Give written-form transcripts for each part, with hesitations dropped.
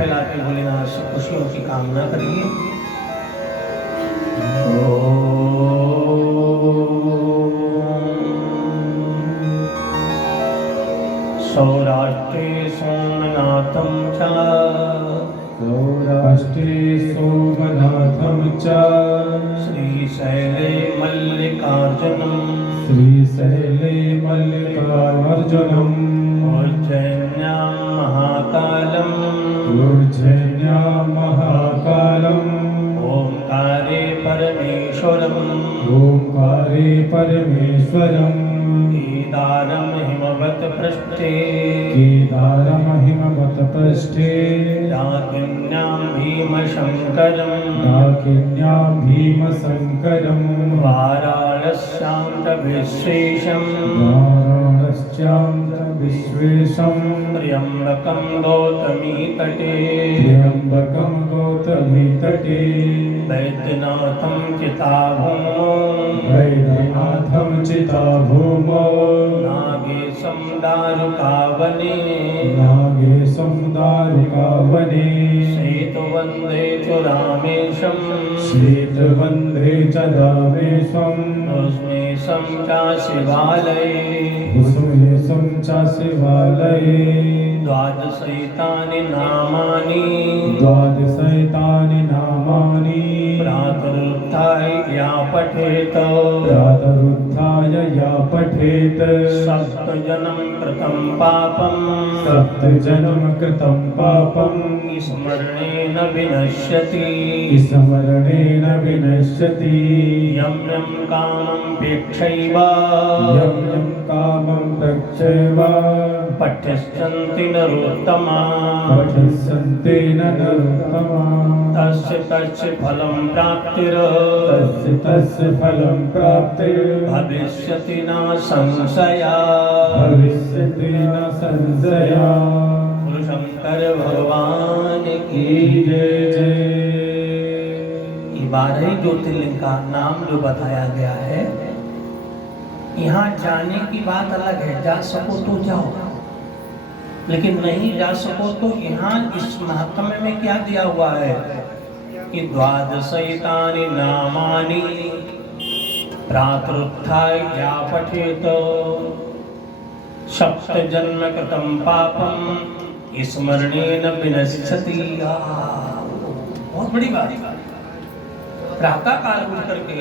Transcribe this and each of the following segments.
फैला के भोलेनाथ से खुशियों की कामना करिए। सौराष्ट्रे सोमनाथं च श्रीशैले मल्लिकार्जुनं उज्जैन्यां महाकालम् ओंकारे परमेश्वरम् केदारं हिमवत् पृष्ठे डाकिन्यां भीमशङ्करं वाराणस्यां च विश्वेशं त्र्यम्बकं गौतमी तटे वैद्यनाथं चिताभूमौ नागेशं दारुकावने श्वेतवन्दे च रामेशं उष्णेशं च शिवालये द्वादशैतानि नामानि प्रातरुत्थाय या पठेत सप्तजन्म कृतं पापं स्मरणेन विनश्यति यं यं कामं प्रेक्षैव पठ्यन्ति नरोत्तमा तस्य फलं प्राप्तिर् भविष्यति न संशया शंकर भगवान की जय। 12 ज्योतिर्लिंग का नाम जो बताया गया है, यहाँ जाने की बात अलग है, जा सको तो जाओ, लेकिन नहीं जा सको तो यहाँ इस महात्म्य में क्या दिया हुआ है कि द्वादशैतानि नामानि प्रातरुत्थाय या पठेत सप्तजन्म कृतं पापं स्मरणेन विनश्यति। बहुत बड़ी बात। प्रातः काल उठ करके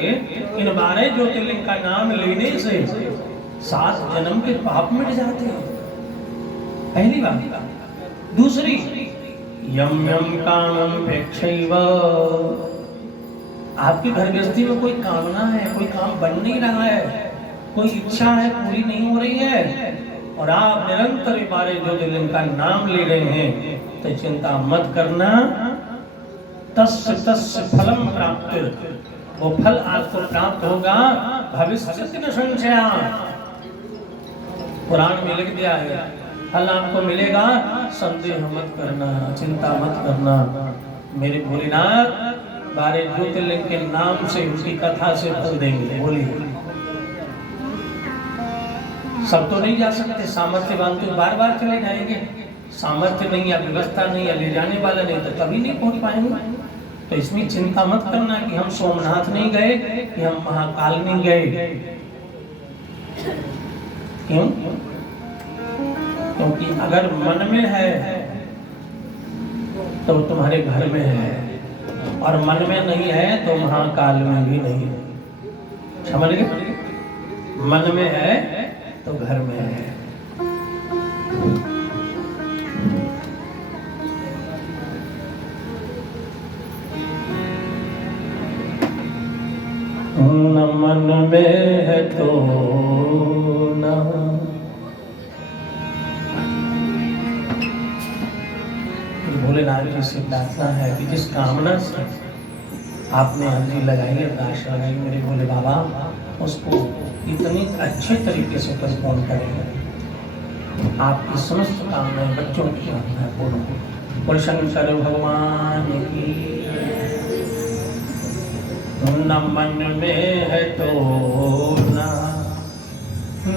इन 12 ज्योतिर्लिंग का नाम लेने से 7 जन्म के पाप मिट जाते हैं, पहली बात। दूसरी, यम यम कामं प्रेक्षैव, आपकी घर गृहस्थी में कोई कामना है, कोई काम बन नहीं रहा है, कोई इच्छा है पूरी नहीं हो रही है, और आप निरंतर 12 ज्योतिर्लिंग का नाम ले रहे हैं, तो चिंता मत करना। तस्य फलम प्राप्ति, वो फल आपको प्राप्त होगा, भविष्यति न संशया। पुराण में लिख दिया है, फल आपको मिलेगा, संदेह मत करना, चिंता मत करना। मेरे भोलेनाथ 12 ज्योतिर्लिंग के नाम से, उसकी कथा से फल देंगे। बोलिए, सब तो नहीं जा सकते, सामर्थ्यवान तो बार बार चले जाएंगे, सामर्थ्य नहीं या व्यवस्था नहीं या ले जाने वाला नहीं तो कभी नहीं पहुंच पाएंगे। तो इसमें चिंता मत करना कि हम सोमनाथ नहीं गए, कि हम महाकाल नहीं गए। क्यों? क्योंकि अगर मन में है तो तुम्हारे घर में है, और मन में नहीं है तो महाकाल में भी नहीं है। समझ गए? मन में है तो घर में है। न मन में है तो न भोलेनाथ जी से प्रार्थना है कि जिस कामना से आपने अर्जी लगाई है, अरदास लगाई मेरे भोले बाबा, उसको इतनी अच्छे तरीके से परिपूर्ण करेंगे। आपकी समस्त कामनाएं, बच्चों की कामनाएं पूर्ण हो। बोल शंकर भगवान की। न मन में है तो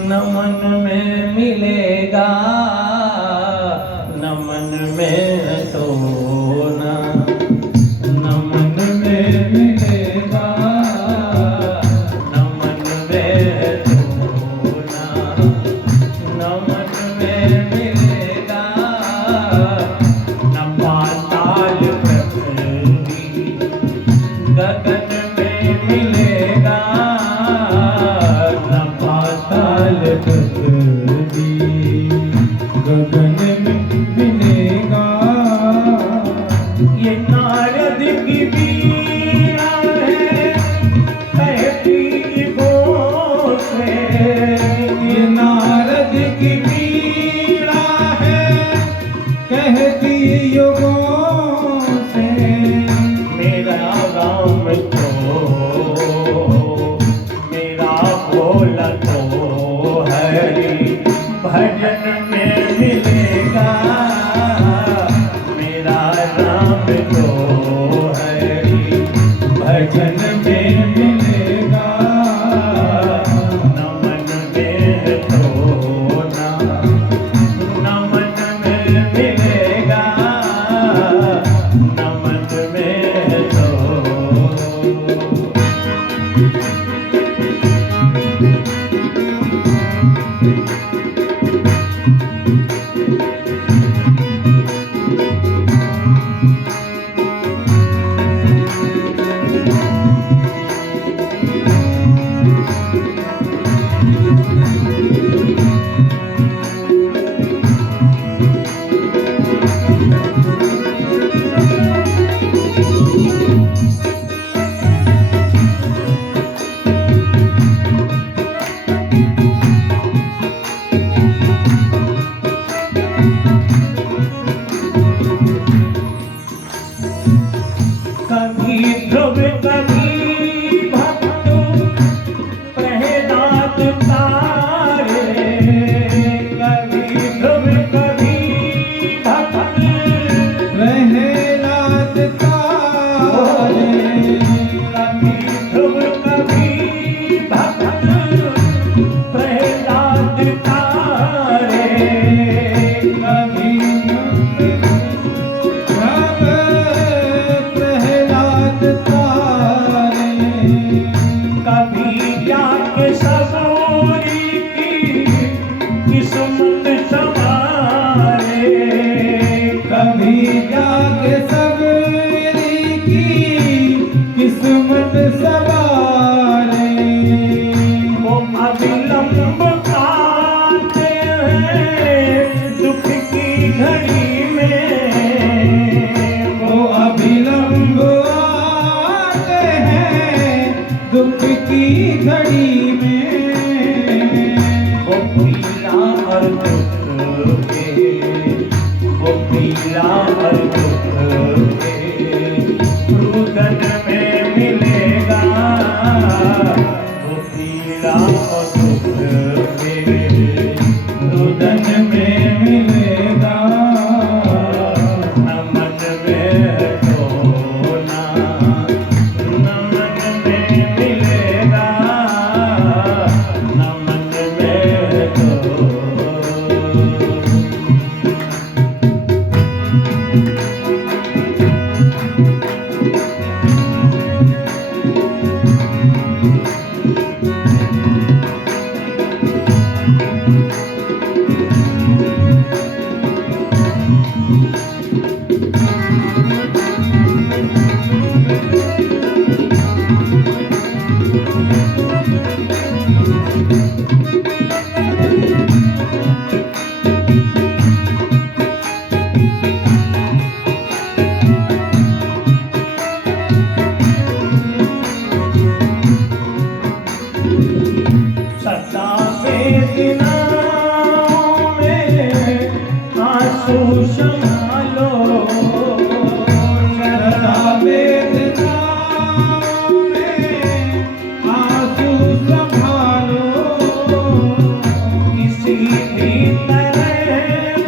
न मन में मिलेगा, न मन में तो ना, न मन में मिलेगा, न मन में तो ना, न मन में मिलेगा, न पाताल पृथ्वी गगन में मिलेगा, न पाताल पृथ्वी गगन में मिलेगा। ये नारद की वीणा है कहती गो से, ये नारद की पीड़ा है कहती युगों से। मेरा राम तो मेरा भोला तो हरि भजन में मिलेगा, मेरा राम तो हरि भजन में मिलेगा, न मन में तो ना, न मन में मिलेगा, न मन में तो। कभी ध्रुव कभी भक्त प्रहलाद तारे, कभी ध्रुव कभी भक्त प्रहलाद तारे, कभी ध्रुव कभी भक्त प्रहलाद तारे, कभी प्रहलाद तारे, कभी जाके सबूरी की किस्मत संवारे, कभी जाके सबरी की किस्मत सवारे। वो अविलंब आते हैं दुख की घड़ी में, वो अभिलंब आते हैं दुख की घड़ी में। वो पीला और दुख के, वो पीला और दुख के रुदन में मिलेगा, वो पीला और दुख के रुदन में मिलेगा, न मन में तो ना, न मन में मिलेगा, न मन में तो। सदा वेदनाओं में आंसू संभालो, सदा वेदनाओं में आंसू संभालो, किसी भी तरह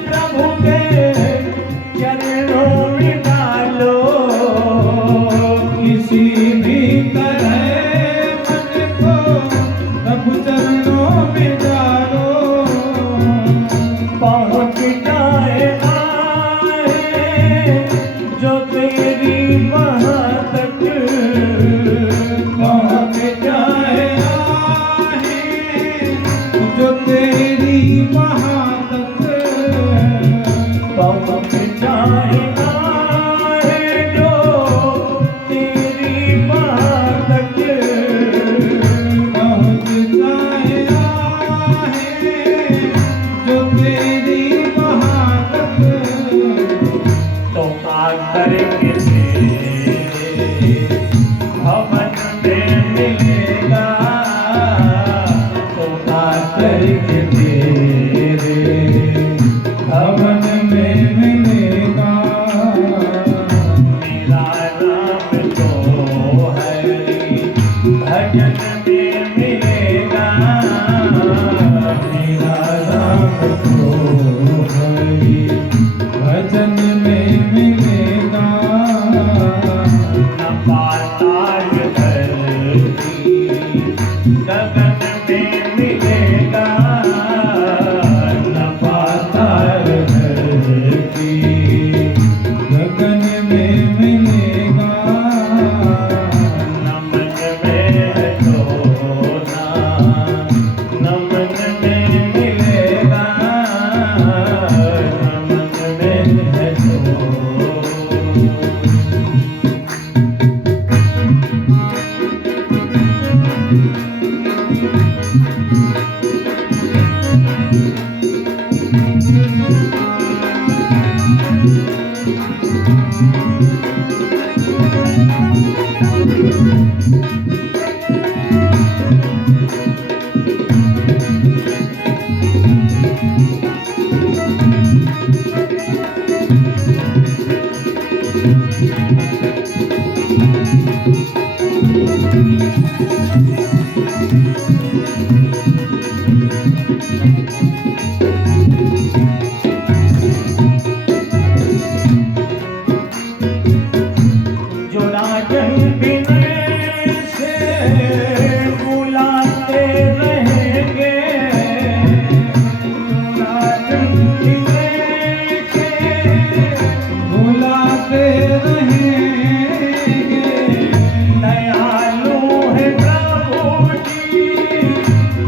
प्रभु के चरणों में डालो, किसी भी तरह मन को प्रभु चरणों में डालो। करके तेरे भवन में मिलेगा। मेरा नाम तो है भजन में मिलेगा। मेरा नाम तो हरि भजन में मिलेगा। न पाताल धरती गगन में मिलेगा। न पाताल धरती गगन में मिलेगा। न मन में है सोना न मन में मिलेगा। न मन में है सोना। जो राजन विनय से बुलाते रहेंगे। राजन विनय से बुलाते रहेंगे। दयालु है प्रभु जी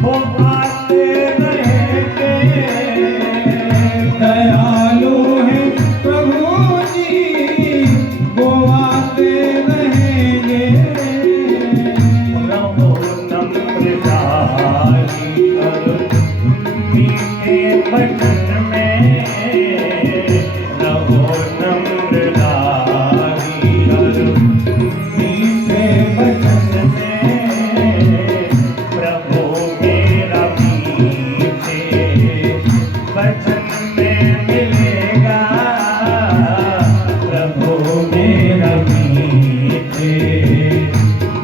वो आते रहेंगे। दयालु है प्रभु जी वो आते रहेंगे। रहो नम्रताई कर मीठे बचन में। रहो नम्रताई कर मीठे बचन में। प्रभु मेरा मीठे बचन में मिलेगा। प्रभु मेरा मीठे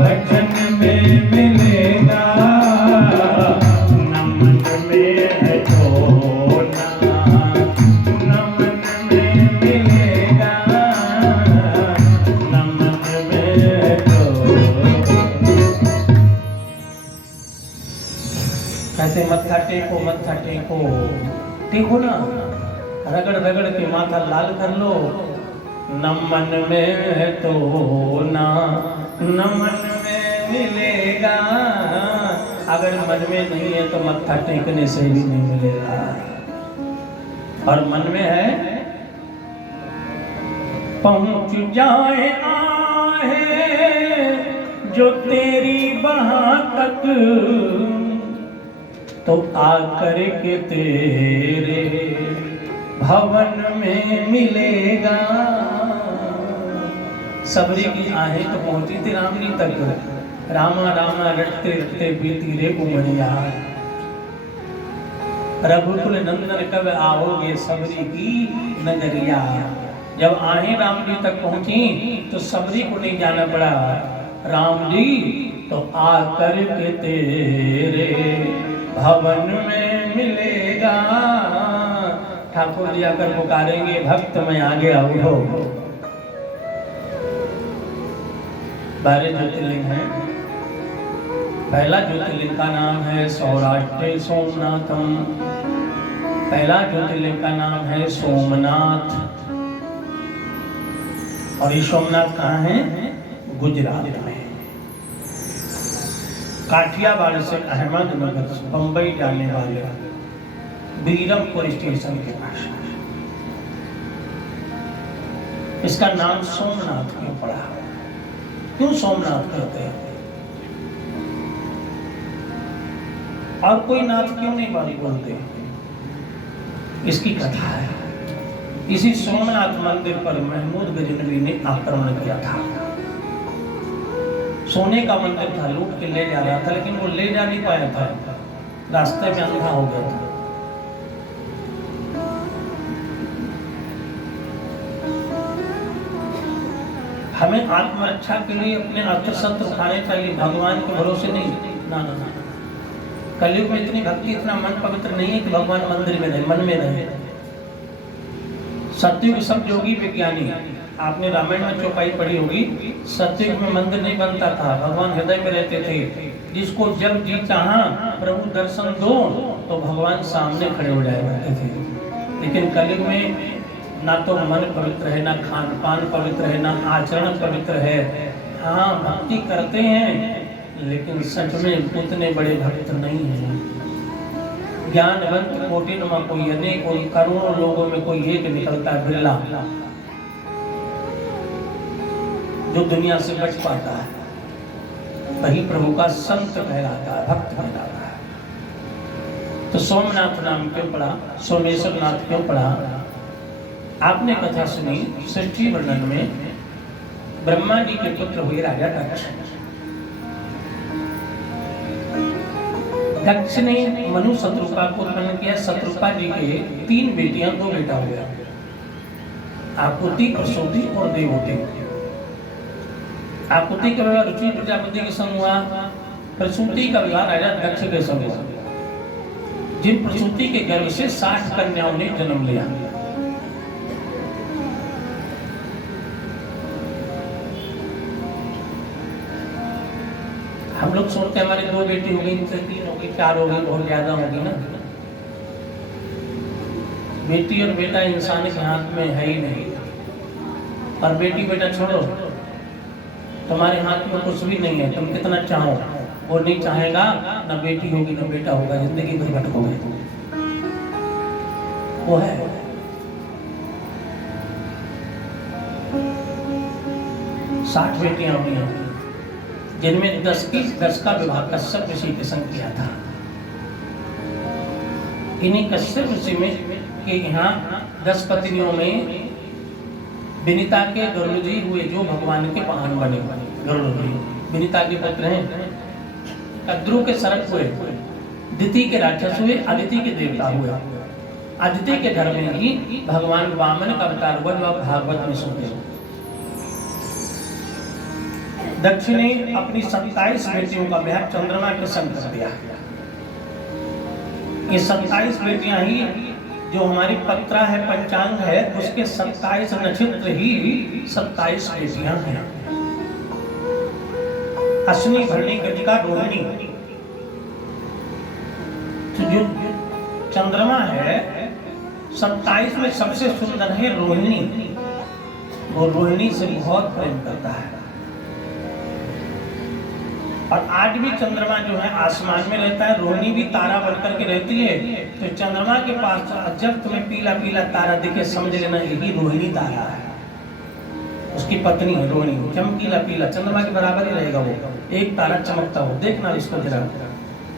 बचन में मिलेगा। न मन में है सोना न मन में मिलेगा। न मन में है सोना। कहते मत्था टेको टेको ना, रगड़ रगड़ के माथा लाल कर लो। न मन में है तो ना न मन में मिलेगा। अगर मन में नहीं है तो मत्था टेकने से भी नहीं मिलेगा। और मन में है पहुंच जाए आहे जो तेरी वहां तक तो आकर के तेरे भवन में मिलेगा। सबरी की आहें तो पहुंची थी राम जी तक। रामा रामा रटते रटते बीती रे उमरिया। रघुकुल नंदन कब आओगे सबरी की नगरिया। जब आहें राम जी तक पहुंची तो सबरी को नहीं जाना पड़ा। राम जी तो आकर के तेरे भवन में मिलेगा। ठाकुर जी आकर पुकारेंगे भक्त मैं आगे आओ। 12 ज्योतिर्लिंग है। पहला ज्योतिर्लिंग का नाम है सौराष्ट्र सोमनाथम। पहला ज्योतिर्लिंग का नाम है सोमनाथ। और ये सोमनाथ कहाँ है? गुजरात में। काठियावाड़ से अहमदनगर से बंबई जाने वाले बीरमपुर स्टेशन के पास। इसका नाम सोमनाथ क्यों पड़ा? क्यों सोमनाथ कहते हैं? और कोई नाथ क्यों नहीं बारी बोलते? इसकी कथा है। इसी सोमनाथ मंदिर पर महमूद गजनवी ने आक्रमण किया था। सोने का मंदिर था, लूट के ले जा रहा था, लेकिन वो ले जा नहीं पाया था। रास्ते में अंधा हो गया था। हमें आत्मरक्षा के लिए अपने अस्त्र शस्त्र उठाने चाहिए, भगवान के भरोसे नहीं। ना ना ना, कलयुग में इतनी भक्ति, इतना मन पवित्र नहीं है कि भगवान मंदिर में रहे, मन में रहे। सतयुग सब योगी विज्ञानी, आपने रामायण में चौपाई पढ़ी होगी, सतयुग में मंदिर नहीं बनता था, भगवान हृदय में रहते थे। जिसको जब जी चाहा प्रभु दर्शन दो तो भगवान सामने खड़े हो जाया करते थे। लेकिन कलयुग में ना तो मन पवित्र है, ना खान पान पवित्र है, ना आचरण पवित्र है। हाँ, भक्ति करते हैं लेकिन सच में उतने बड़े भक्त नहीं हैं। ज्ञानवंत कोटि नुमा कोई अनेक, कोई करोड़ों लोगों में कोई एक निकलता है बिरला, जो दुनिया से बच पाता है। वही प्रभु का संत कहलाता है, भक्त कहलाता है। तो सोमनाथ नाम क्यों पड़ा, सोमेश्वर नाथ क्यों पड़ा? आपने कथा सुनी सृष्टि वर्णन में, ब्रह्मा जी के पुत्र हुए राजा दक्ष। दक्ष ने मनु शत्रुपा को उत्पन्न किया। शत्रुपा जी के 3 बेटियां, 2 बेटा हुआ, आकुति, प्रसूति और देवहूति। आकुति का विवाह रुचि प्रजापति के संग हुआ, प्रसूति का विवाह राजा दक्ष के संग हुआ। जिन प्रसूति के गर्भ से 60 कन्याओं ने जन्म लिया। हम लोग सोचते हैं हमारी 2 बेटी हो गई, 3 हो गई, 4 हो गई, बहुत ज्यादा होगी ना। बेटी और बेटा इंसान के हाथ में है ही नहीं। और बेटी बेटा छोड़ो, तुम्हारे हाथ में कुछ भी नहीं है, तुम कितना चाहो, वो नहीं चाहेगा, ना बेटी होगी ना बेटा होगा, जिंदगी भर भटकोगे। वो है 60 बेटियां हुई हैं, जिनमें 10 का विवाह कश्यप ऋषि के संग किया था। इन्हीं कश्यप ऋषि में के यहाँ 10 पत्नियों में विनीता के गरुड़ जी हुए, जो भगवान के वाहन बने। गरुड़ जी विनीता के पुत्र हैं। कद्रु के सरक हुए, दिति के राक्षस हुए, अदिति के देवता हुए। अदिति के घर में ही भगवान वामन का अवतार हुआ, जो आप भागवत में सुनते हो। दक्ष ने अपनी 27 बेटियों का ब्याह चंद्रमा के संग कर दिया। ये 27 बेटियां ही जो हमारी पत्रा है, पंचांग है, उसके 27 नक्षत्र ही 27 बेटियां हैं। अश्विनी, भरणी, कृतिका, रोहिणी। तो जो चंद्रमा है 27 में सबसे सुंदर है रोहिणी। वो रोहिणी से बहुत प्रेम करता है। और आज भी चंद्रमा जो है आसमान में रहता है, रोहिणी भी तारा बनकर के रहती है। तो चंद्रमा के पास जब तुम्हें पीला पीला तारा दिखे, समझ लेना यही रोहिणी तारा है। उसकी पत्नी है रोहिणी, चमकीला पीला, चंद्रमा के बराबर ही रहेगा वो, एक तारा चमकता हो। देखना इसको जरा,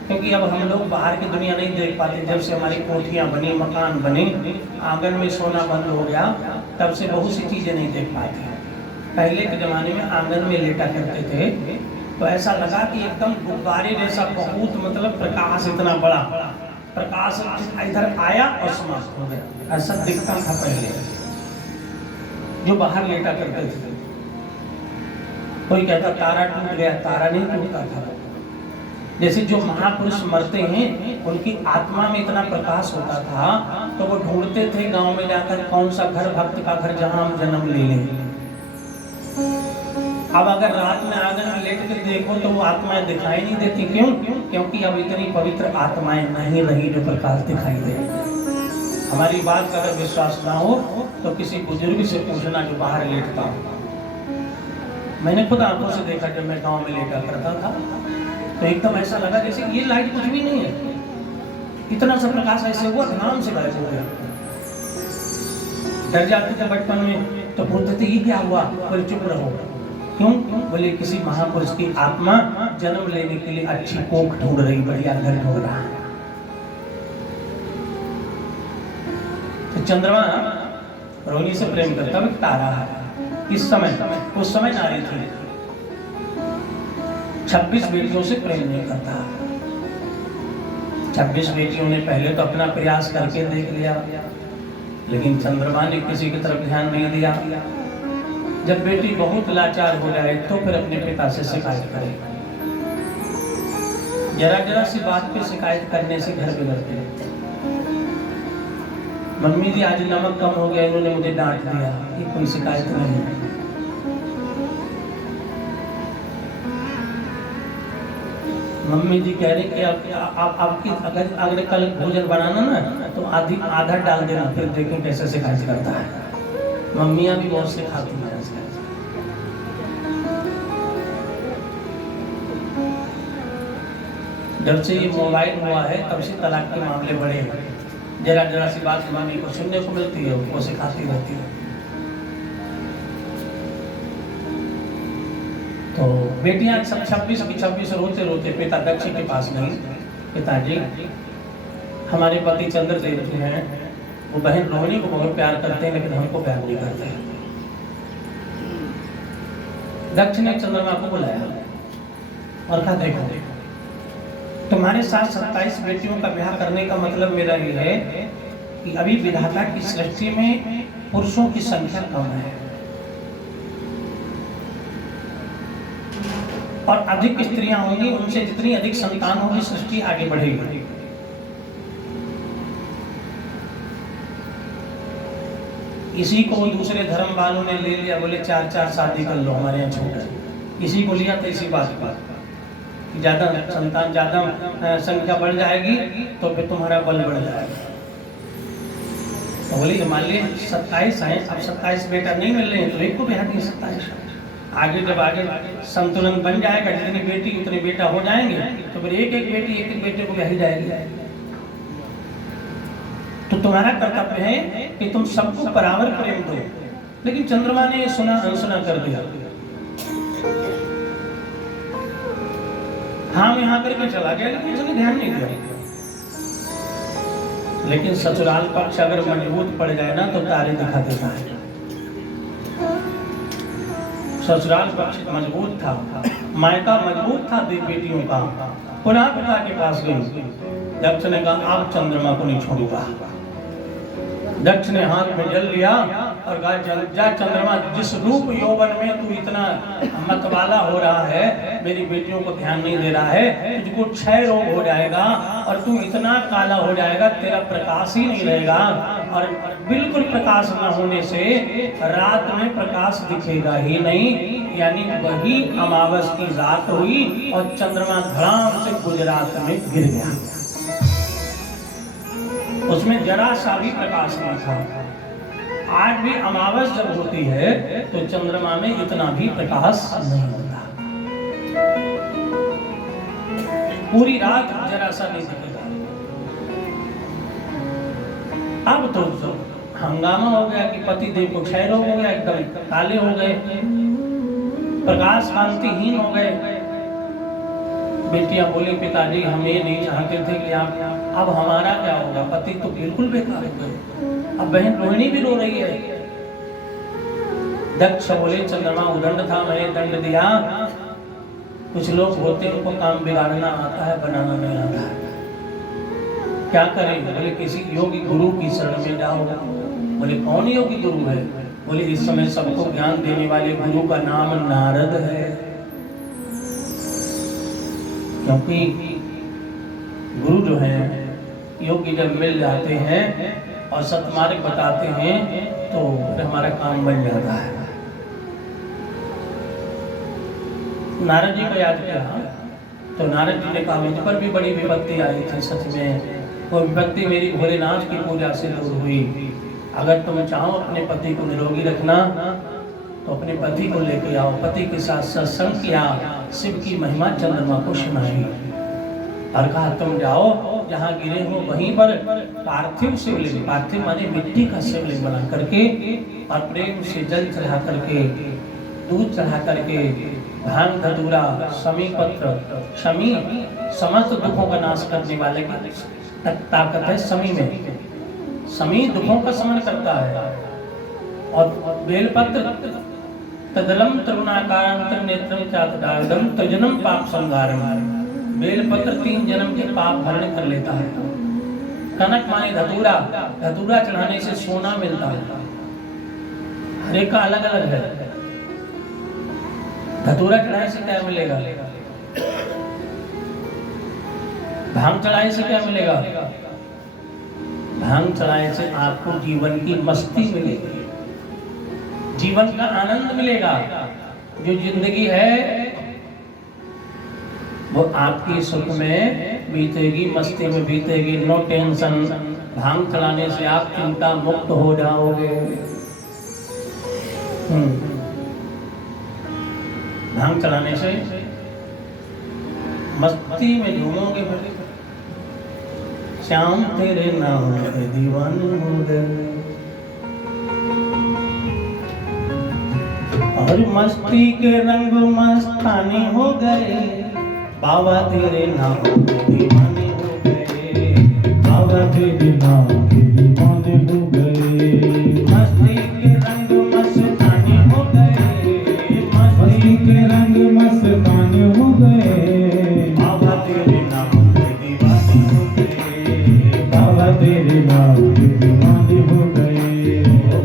क्योंकि अब हम लोग बाहर की दुनिया नहीं देख पाते। जब से हमारी कोठियां बनी, मकान बने, आंगन में सोना बंद हो गया, तब से बहुत सी चीजें नहीं देख पाते। पहले के जमाने में आंगन में लेटा करते थे तो ऐसा लगा कि एकदम गुब्बारे जैसा, बहुत मतलब प्रकाश इतना बड़ा प्रकाश इधर आया और समाप्त हो गया, ऐसा दिखता था पहले जो बाहर लेटा करते थे। कोई कहता तारा टूट गया, तारा नहीं टूटता था। जैसे जो महापुरुष मरते हैं उनकी आत्मा में इतना प्रकाश होता था, तो वो ढूंढते थे गांव में जाकर कौन सा घर भक्त का घर जहां हम जन्म ले लें। अब अगर रात में आंगन में लेट कर देखो तो वो आत्माएं दिखाई नहीं देती। क्यों? क्योंकि अब इतनी पवित्र आत्माएं नहीं रही जो प्रकाश दिखाई दे। हमारी बात का अगर विश्वास ना हो तो किसी बुजुर्ग से पूछना जो बाहर लेटता हो। मैंने खुद आंखों से देखा, जब मैं गांव में लेटा करता था तो एकदम ऐसा लगा जैसे ये लाइट कुछ भी नहीं है, इतना सा प्रकाश ऐसे हुआ नाम से गायब हो गया। डर जाते थे बचपन में, तो बोलते थे ये क्या हुआ, बोले चुप रहो। क्यों? बोले किसी महापुरुष की आत्मा जन्म लेने के लिए अच्छी कोख ढूंढ रही, बढ़िया घर ढूंढ रहा है। तो चंद्रमा रोहिणी से प्रेम करता हुआ तारा है। इस समय, उस समय नारी थी, 26 बेटियों से प्रेम नहीं करता। 26 बेटियों ने पहले तो अपना प्रयास करके देख लिया, लेकिन चंद्रमा ने किसी की तरफ ध्यान नहीं दिया। जब बेटी बहुत लाचार हो जाए तो फिर अपने पिता से शिकायत करे। जरा जरा सी बात पे शिकायत करने से घर बिगड़ते हैं। मम्मी जी आज नमक कम हो गया, इन्होंने मुझे डांट दिया, ये कोई शिकायत नहीं है। मम्मी जी कह रहे कि आप आपकी अगर कल भोजन बनाना ना तो आधा डाल देना, फिर देखो कैसे शिकायत करता है। मम्मियाँ भी बहुत सिखाती हैं। जब से ये मोबाइल हुआ है तब से तलाक के मामले बढ़े हैं। जरा जरा सी बात मम्मी को सुनने को मिलती है, वो सिखाती रहती है। तो बेटियां सब 26 की 26 रोते रोते पिता दक्ष के पास गई। पिताजी, हमारे पति चंद्रदेव जो हैं वो बहन रोहिणी को बहुत प्यार करते हैं, लेकिन हमको प्यार नहीं करते। दक्ष ने चंद्रमा को बुलाया और कहा, देखो तुम्हारे साथ 27 बेटियों का ब्याह करने का मतलब मेरा ये है कि अभी विधाता की सृष्टि में पुरुषों की संख्या कम है और अधिक स्त्रियां होंगी, उनसे जितनी अधिक संतान होगी सृष्टि आगे बढ़ेगी। इसी को दूसरे धर्म वालों ने ले लिया, बोले 4-4 शादी कर लो, हमारे यहाँ छूट है। इसी को लिया तो इसी बात पर ज्यादा संतान, ज्यादा संख्या बढ़ जाएगी तो फिर तुम्हारा बल बढ़ जाएगा। तो बोली मान लीजिए 27 हैं, अब 27 बेटा नहीं मिल रहे हैं तो एक को ब्याह दिए 27। आगे जब आगे संतुलन बन जाएगा, जितनी बेटी उतने बेटा हो जाएंगे तो फिर एक एक बेटे को ब्याही जाएगी। तो तुम्हारा कर्तव्य है कि तुम सबको बराबर प्रेम दो। लेकिन चंद्रमा ने सुना अनसुना कर दिया। हाँ यहाँ करके चला गया, लेकिन उसने ध्यान नहीं दिया। लेकिन ससुराल पक्ष अगर मजबूत पड़ जाए ना तो तारे दिखा देता है। ससुराल पक्ष मजबूत था, मायका मजबूत था बेटियों का। पुनः पिता के पास गई। दक्ष ने कहा, आप चंद्रमा को नहीं छोड़ूंगा। दक्ष ने हाथ में जल लिया और कहा, जा चंद्रमा, जिस रूप यौवन में तू इतना मतवाला हो रहा है, मेरी बेटियों को ध्यान नहीं दे रहा है, तुझको क्षय रोग हो जाएगा और तू इतना काला हो जाएगा, तेरा प्रकाश ही नहीं रहेगा। और बिल्कुल प्रकाश न होने से रात में प्रकाश दिखेगा ही नहीं। यानी वही अमावस की रात हुई और चंद्रमा धड़ाम से गुजरात में गिर गया। उसमें जरा सा भी प्रकाश नहीं था। आज भी अमावस जब होती है तो चंद्रमा में इतना भी प्रकाश नहीं होता। पूरी रात जरा सा नहीं दिखेगा। अब तो हंगामा हो गया कि पति देव को क्षय रोग हो गया, एकदम काले हो गए, प्रकाश कांतिहीन हो गए। बेटियां बोली, पिताजी हम ये नहीं चाहते थे कि आप, अब हमारा क्या होगा, पति तो बिल्कुल बेकार हो गए। अब बहन रोहिणी भी रो रही है। दक्ष बोले, चंद्रमा उदंड था, मैंने दंड दिया। कुछ लोग होते हैं उनको काम बिगाड़ना आता है, बनाना नहीं आता है। क्या करें? बोले किसी योगी गुरु की शरण में जाओ। बोले कौन योगी गुरु है? बोले इस समय सबको ज्ञान देने वाले गुरु का नाम नारद है। क्योंकि गुरु जो है योगी जब मिल जाते हैं और सत्मार्ग बताते हैं तो फिर हमारा काम बन जाता है। नारद जी को याद किया तो नारद जी ने कहा, मुझ पर भी बड़ी विपत्ति आई थी, सच में वो विपत्ति मेरी भोलेनाथ की पूजा से दूर हुई। अगर तुम चाहो अपने पति को निरोगी रखना तो अपने पति को लेकर आओ। पति के साथ सत्संग किया, शिव की महिमा चंद्रमा को सुनाई और कहा, तुम जाओ जहाँ गिरे हो वहीं पर पार्थिव शिवलिंग, पार्थिव माने मिट्टी का शिवलिंग बना करके और प्रेम से जल चढ़ा करके, दूध चढ़ा करके, भांग धतूरा, शमी पत्र, शमी समस्त दुखों का नाश करने वाले की ताकत है शमी में। शमी दुखों का शमन करता है। और बेलपत्र तदलम तरुणाकारं तन्नेत्रं चातदारदं तजनम पाप संगारम, बेलपत्र 3 जन्म के पाप हरण कर लेता है। कनक माने धतूरा, धतूरा चढ़ाने से सोना मिलता है। हर एक का अलग अलग है। धतूरा चढ़ाने से क्या मिलेगा? भांग चढ़ाने से क्या मिलेगा? भांग चढ़ाने से आपको जीवन की मस्ती मिलेगी, जीवन का आनंद मिलेगा। जो जिंदगी है वो आपकी सुख में बीतेगी, मस्ती में बीतेगी, नो टेंशन। भांग चढ़ाने से आप चिंता मुक्त हो जाओगे। भांग चढ़ाने से मस्ती में झूमोगे। श्याम तेरे नाम के दीवाने हो गए और मस्ती के रंग मस्तानी हो गए। बाबा तेरे नाम के दीवाने हो गए, बाबा तेरे नाम के दीवाने हो गए। मस्ती के रंग मस्तानी हो गए, मस्ती के रंग मस्ताने हो गए। बाबा तेरे नाम के दीवाने हो गए, बाबा तेरे नाम के दीवाने हो गए।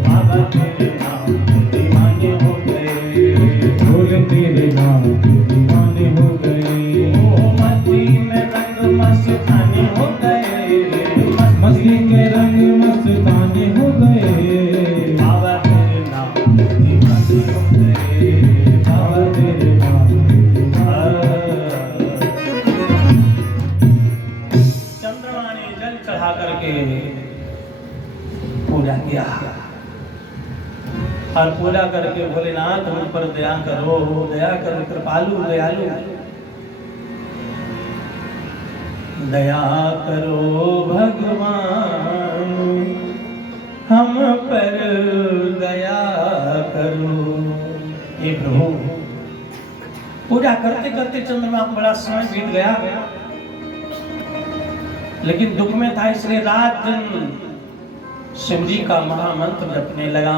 बाबा तेरे नाम के दीवाने हो गए, भोले तेरे नाम के दीवाने हो गए। मस्ती में रंग मस्तानी हो गए, मस्ती के रंग मस्ताने हो गए। बाबा तेरे नाम के दीवाने हो गए, बाबा तेरे नाम के दीवाने। चंद्रमा ने जल चढ़ा करके पूजा किया और पूजा करके भोलेनाथ उन पर दया करो, दया करो, कृपालु दयालु, दया करो भगवान हम पर दया करो। ये प्रभु पूजा करते करते चंद्रमा को बड़ा समय बीत गया, लेकिन दुख में था, इसलिए रात दिन शिव जी का महामंत्र जपने लगा।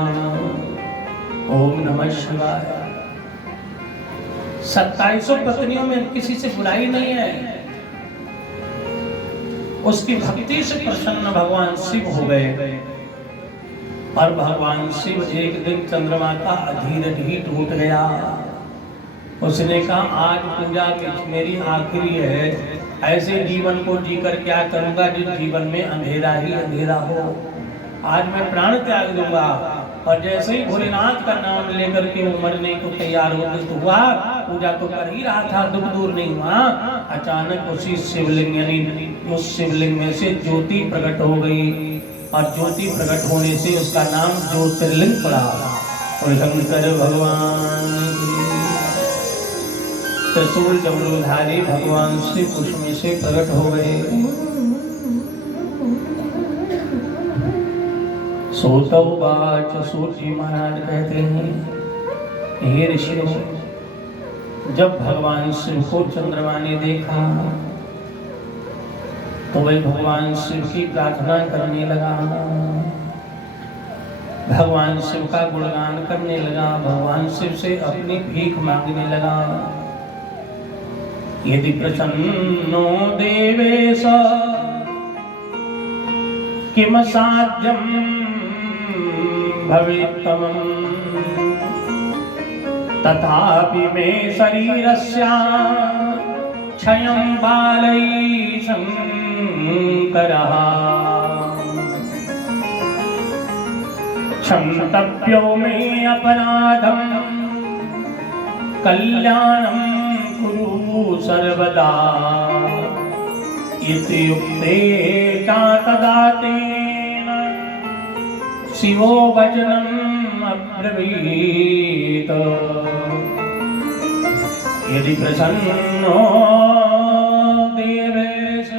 ओम नमः शिवाय। 2700 पत्नियों में किसी से बुराई नहीं है। उसकी भक्ति से प्रसन्न भगवान शिव हो गए और भगवान शिव एक दिन चंद्रमा का धीरज ही टूट गया। उसने कहा आज पूजा मेरी आखिरी है, ऐसे जीवन को जीकर क्या करूंगा जिस जीवन में अंधेरा ही अंधेरा हो। आज मैं प्राण त्याग दूंगा। और जैसे ही भोलेनाथ का नाम लेकर के वो मरने को तैयार हुआ, पूजा तो कर ही रहा था, दुख दूर नहीं हुआ। अचानक उसी शिवलिंग यानी उस शिवलिंग में से ज्योति प्रकट हो गई और ज्योति प्रकट होने से उसका नाम ज्योतिर्लिंग पड़ा। और शंकर भगवान त्रिशूल डमरूधारी भगवान शिव उसमें से प्रकट हो गए। सोतवाच सूत जी महाराज कहते हैं, हे ऋषियों, जब भगवान शिव को चंद्रमा ने देखा तो वही भगवान शिव की प्रार्थना करने लगा, भगवान शिव का गुणगान करने लगा, भगवान शिव से अपनी भीख मांगने लगा। यदि प्रसन्नो देवेश किम साध्यम भवेत्तमं तथापि मे शरीरस्य क्षयं बालैः शंकरः क्षन्तव्यो मे अपराधं कल्याणं कुरु सर्वदा। इति उक्ते च तदा तेन शिवो वचनम् अब्रवीत्, यदि प्रसन्नो देवेश।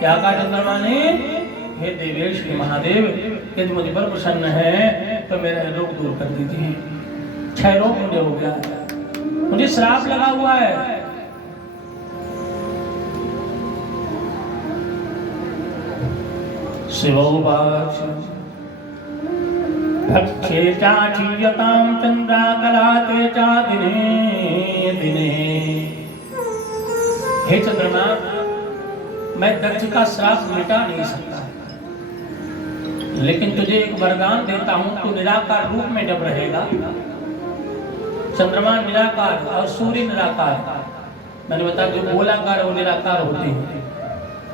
क्या कहा चंद्रमा ने? हे देवेश, हे महादेव, यदि मुझ पर प्रसन्न है तो मेरा रोग दूर कर दीजिए। 6 रोग मुझे हो गया है, मुझे श्राप लगा हुआ है। शिवोवाच भक्षे चाक्षीयतां चन्द्राकलाते च दिने दिने हे चंद्रमा, मैं दक्ष का श्राप मिटा नहीं सकता, लेकिन तुझे एक वरदान देता हूं, तू निराकार रूप में जब रहेगा, चंद्रमा निराकार और सूर्य निराकार, मैंने बताया जो गोलाकार वो निराकार होते हैं,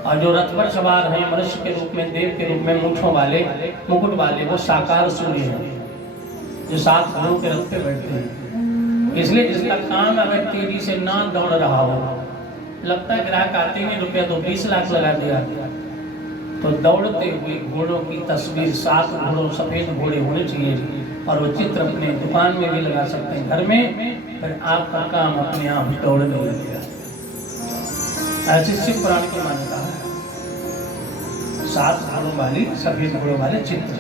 और जो रथ पर सवार हैं मनुष्य के रूप में, देव के रूप में, मूंछों वाले, मुकुट वाले, वो साकार सूर्य हैं जो 7 घोड़ों के रथ पे बैठते हैं। इसलिए जिसका काम अगर तेजी से ना दौड़ रहा हो, लगता है ग्राहक आते ही रुपया तो 20 लाख लगा दिया, तो दौड़ते हुए घोड़ों की तस्वीर 7 घोड़ों सफेद घोड़े होने चाहिए, और वो चित्र अपने दुकान में भी लगा सकते हैं, घर में, फिर आपका काम अपने आप दौड़ने लगेगा। ऐसी शिव पुराण की मान्यता है। 7 घोड़ों वाली, सफेद घोड़ों वाले चित्र।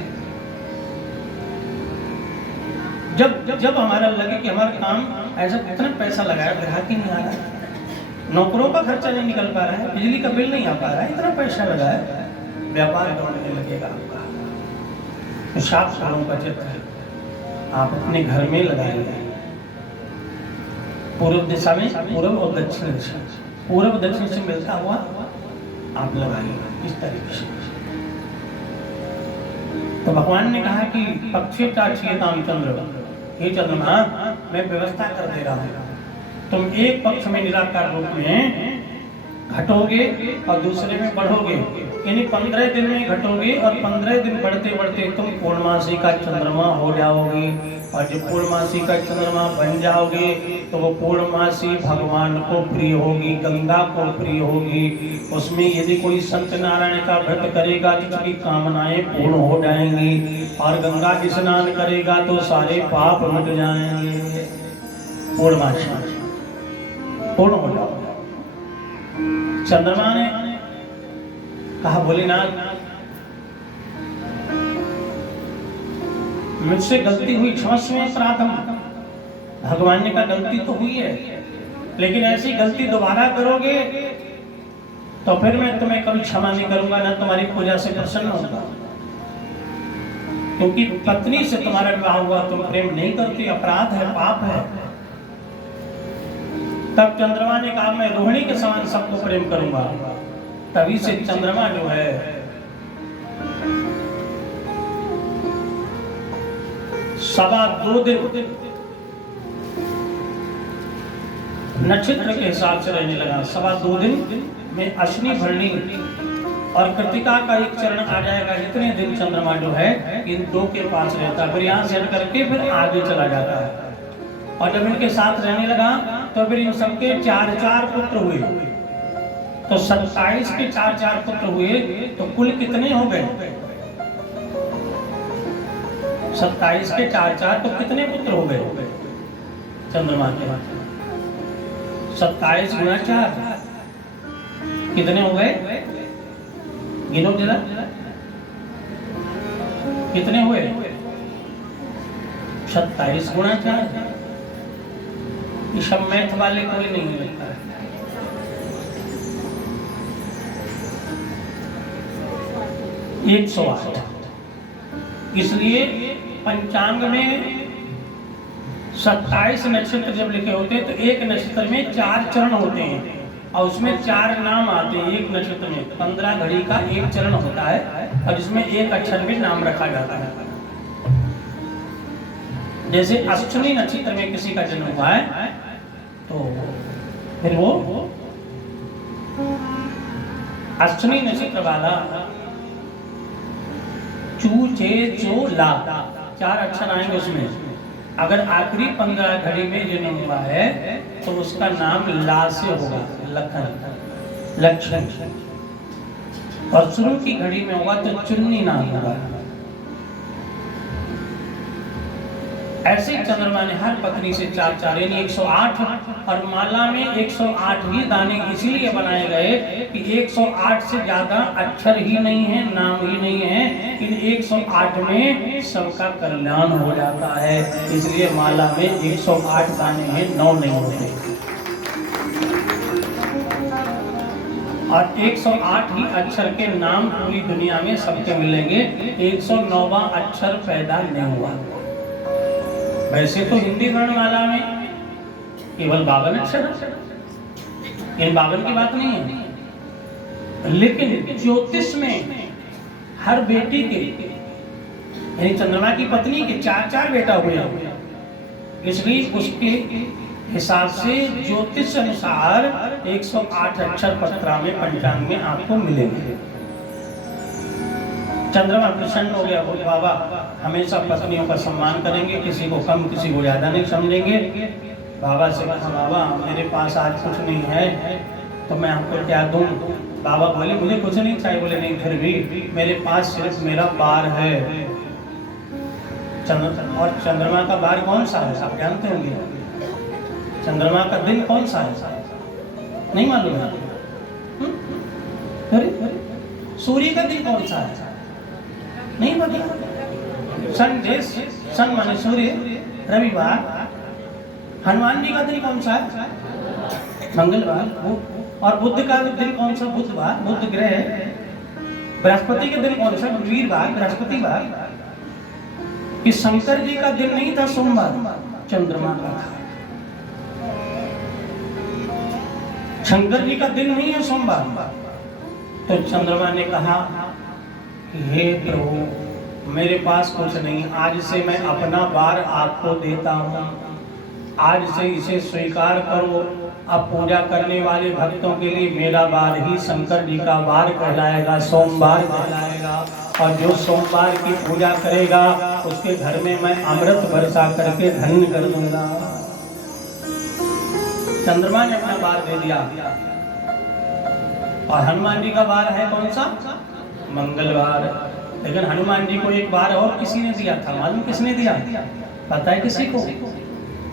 जब हमारा लगे कि हमारा काम ऐसा, कितना पैसा लगाया, ग्राहक ही नहीं आ रहा है, नौकरों का खर्चा नहीं निकल पा रहा है, बिजली का बिल नहीं आ पा रहा है, इतना पैसा लगाया, व्यापार दौड़ने लगेगा आपका। तो 7 घोड़ों का चित्र आप अपने घर में लगाएंगे, पूर्व दिशा में, पूर्व और दक्षिण दिशा, पूर्व दक्षिण से मिलता हुआ आप लगाएंगे इस तरीके से। तो भगवान ने कहा कि पक्षी चाचियताम चंद्र, हे चंद्रमा, मैं व्यवस्था कर दे रहा हूं, तुम एक पक्ष में निराकार रूप में घटोगे और दूसरे में बढ़ोगे, यानी 15 दिन में घटोगे और 15 दिन बढ़ते बढ़ते तुम पूर्णमासी का चंद्रमा हो जाओगे, और जब पूर्णमासी का चंद्रमा बन जाओगे तो वो पूर्णमासी भगवान को प्रिय होगी, गंगा को प्रिय होगी। उसमें यदि कोई सत्यनारायण का व्रत करेगा तो उसकी कामनाएं पूर्ण हो जाएंगी, और गंगा स्नान करेगा तो सारे पाप मिट जाएंगे। पूर्णमासी पूर्ण हो जाओ। चंद्रमा ने कहा, भोलेनाथ, मुझसे गलती हुई, क्षमस्व अपराधम। भगवान ने कहा गलती तो हुई है, लेकिन ऐसी गलती दोबारा करोगे तो फिर मैं तुम्हें कभी क्षमा नहीं करूंगा, ना तुम्हारी पूजा से प्रसन्न होगा, क्योंकि पत्नी से तुम्हारा विवाह हुआ, तुम प्रेम नहीं करती, अपराध है, पाप है। तब चंद्रमा ने कहा मैं रोहिणी के समान सबको प्रेम करूंगा। तभी से चंद्रमा जो है सवा 2 दिन नक्षत्र के हिसाब से रहने लगा। सवा 2 दिन में अश्विनी भरणी और कृतिका का एक चरण आ जाएगा। इतने दिन चंद्रमा जो है इन 2 के पास रहता है, फिर यहाँ से हट करके फिर आगे चला जाता है। और जब इनके साथ रहने लगा तो फिर इन सबके 4-4 पुत्र हुए, तो 27 के 4-4 पुत्र हुए, तो कुल कितने हो गए? 27 के 4-4 तो कितने पुत्र हो गए चंद्रमा के? 27 गुणा 4 कितने हो गए? गिनो जरा, कितने हुए? 27 गुणा 4। ये सब मैथ वाले कोई नहीं लगता है। एक 108। इसलिए पंचांग में 27 नक्षत्र जब लिखे होते हैं तो एक नक्षत्र में 4 चरण होते हैं, और उसमें 4 नाम आते हैं। एक नक्षत्र में 15 घड़ी का एक चरण होता है, और इसमें एक अक्षर में नाम रखा जाता है। जैसे अश्विनी नक्षत्र में किसी का जन्म हुआ है तो फिर वो अश्विनी नक्षत्र वाला चू चे चो ला 4 अक्षर आएंगे उसमें। अगर आखिरी 15 घड़ी में जन्म हुआ है तो उसका नाम ला से होगा, लखन, लक्षण। और शुरू की घड़ी में होगा तो चुन्नी नाम होगा। ऐसे चंद्रमा ने हर पत्नी से 4-4 यानी 108, और माला में 108 ही दाने इसीलिए बनाए गए कि 108 से ज्यादा अक्षर ही नहीं है, नाम ही नहीं है। इन 108 में सबका कल्याण हो जाता है, इसलिए माला में 108 दाने हैं, 9 नहीं होते। और 108 ही अक्षर के नाम पूरी दुनिया में सबके मिलेंगे। 109वां अक्षर पैदा नहीं हुआ। वैसे तो हिंदी वर्णमाला में केवल 52 अक्षर, इन बावन की बात नहीं है, लेकिन ज्योतिष में हर बेटी के, यानी चंद्रमा की पत्नी के 4 बेटा हुए हैं, इसलिए उसके हिसाब से ज्योतिष अनुसार 108 अक्षर पत्रा में पंचांग में आपको मिलेंगे। चंद्रमा प्रसन्न हो गया, बोल बाबा हमेशा पत्नियों का सम्मान करेंगे, किसी को कम किसी को ज्यादा नहीं समझेंगे। बाबा से कहा, बाबा मेरे पास आज कुछ नहीं है तो मैं आपको क्या दूं? बाबा बोले मुझे कुछ नहीं चाहिए। बोले नहीं, फिर भी मेरे पास सिर्फ मेरा बार है। और चंद्रमा का बार कौन सा है आप जानते होंगे? चंद्रमा का दिन कौन सा है? नहीं मालूम है? अरे सूर्य का दिन कौन सा है? नहीं पता। सन डे, सन माने सूर्य, रविवार। हनुमान जी का दिन कौन सा है? मंगलवार। और बुध का दिन कौन सा? बुधवार, बुध ग्रह। बृहस्पति के दिन कौन सा? वीरवार, बृहस्पतिवार। कि शंकर जी का दिन नहीं था सोमवार, चंद्रमा का था। शंकर जी का दिन नहीं है सोमवार। तो चंद्रमा ने कहा कि हे प्रभु मेरे पास कुछ नहीं, आज से मैं अपना बार आपको देता हूँ, आज से इसे स्वीकार करो। अब पूजा करने वाले भक्तों के लिए मेरा बार ही शंकर जी का बार कहलाएगा, सोमवार कहलाएगा। और जो सोमवार की पूजा करेगा उसके घर में मैं अमृत वर्षा करके धन्य कर दूंगा। चंद्रमा ने अपना बार दे दिया। और हनुमान जी का बार है कौन सा? मंगलवार। लेकिन हनुमान जी को एक बार और किसी ने दिया था, मालूम किसने दिया? पता है किसी को?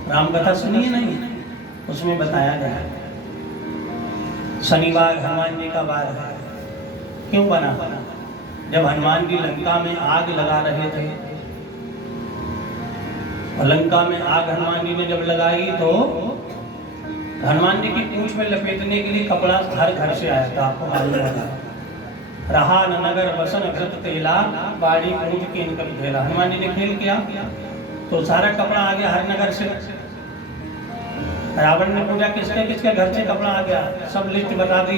राम कथा सुनिए नहीं, उसमें बताया गया शनिवार हनुमान जी का बार है। क्यों बना? जब हनुमान जी लंका में आग लगा रहे थे, और लंका में आग हनुमान जी ने जब लगाई तो हनुमान जी की पूंछ में लपेटने के लिए कपड़ा हर घर से आया था, आपको मालूम होगा। रहा न नगर बसन घृत तेला, बाड़ी पूंछ के इनका घेरा। हनुमान जी ने खेल किया तो सारा कपड़ा आ गया हर नगर से। रावण ने पूछा किसके किसके घर से कपड़ा आ गया, सब लिस्ट बता दी।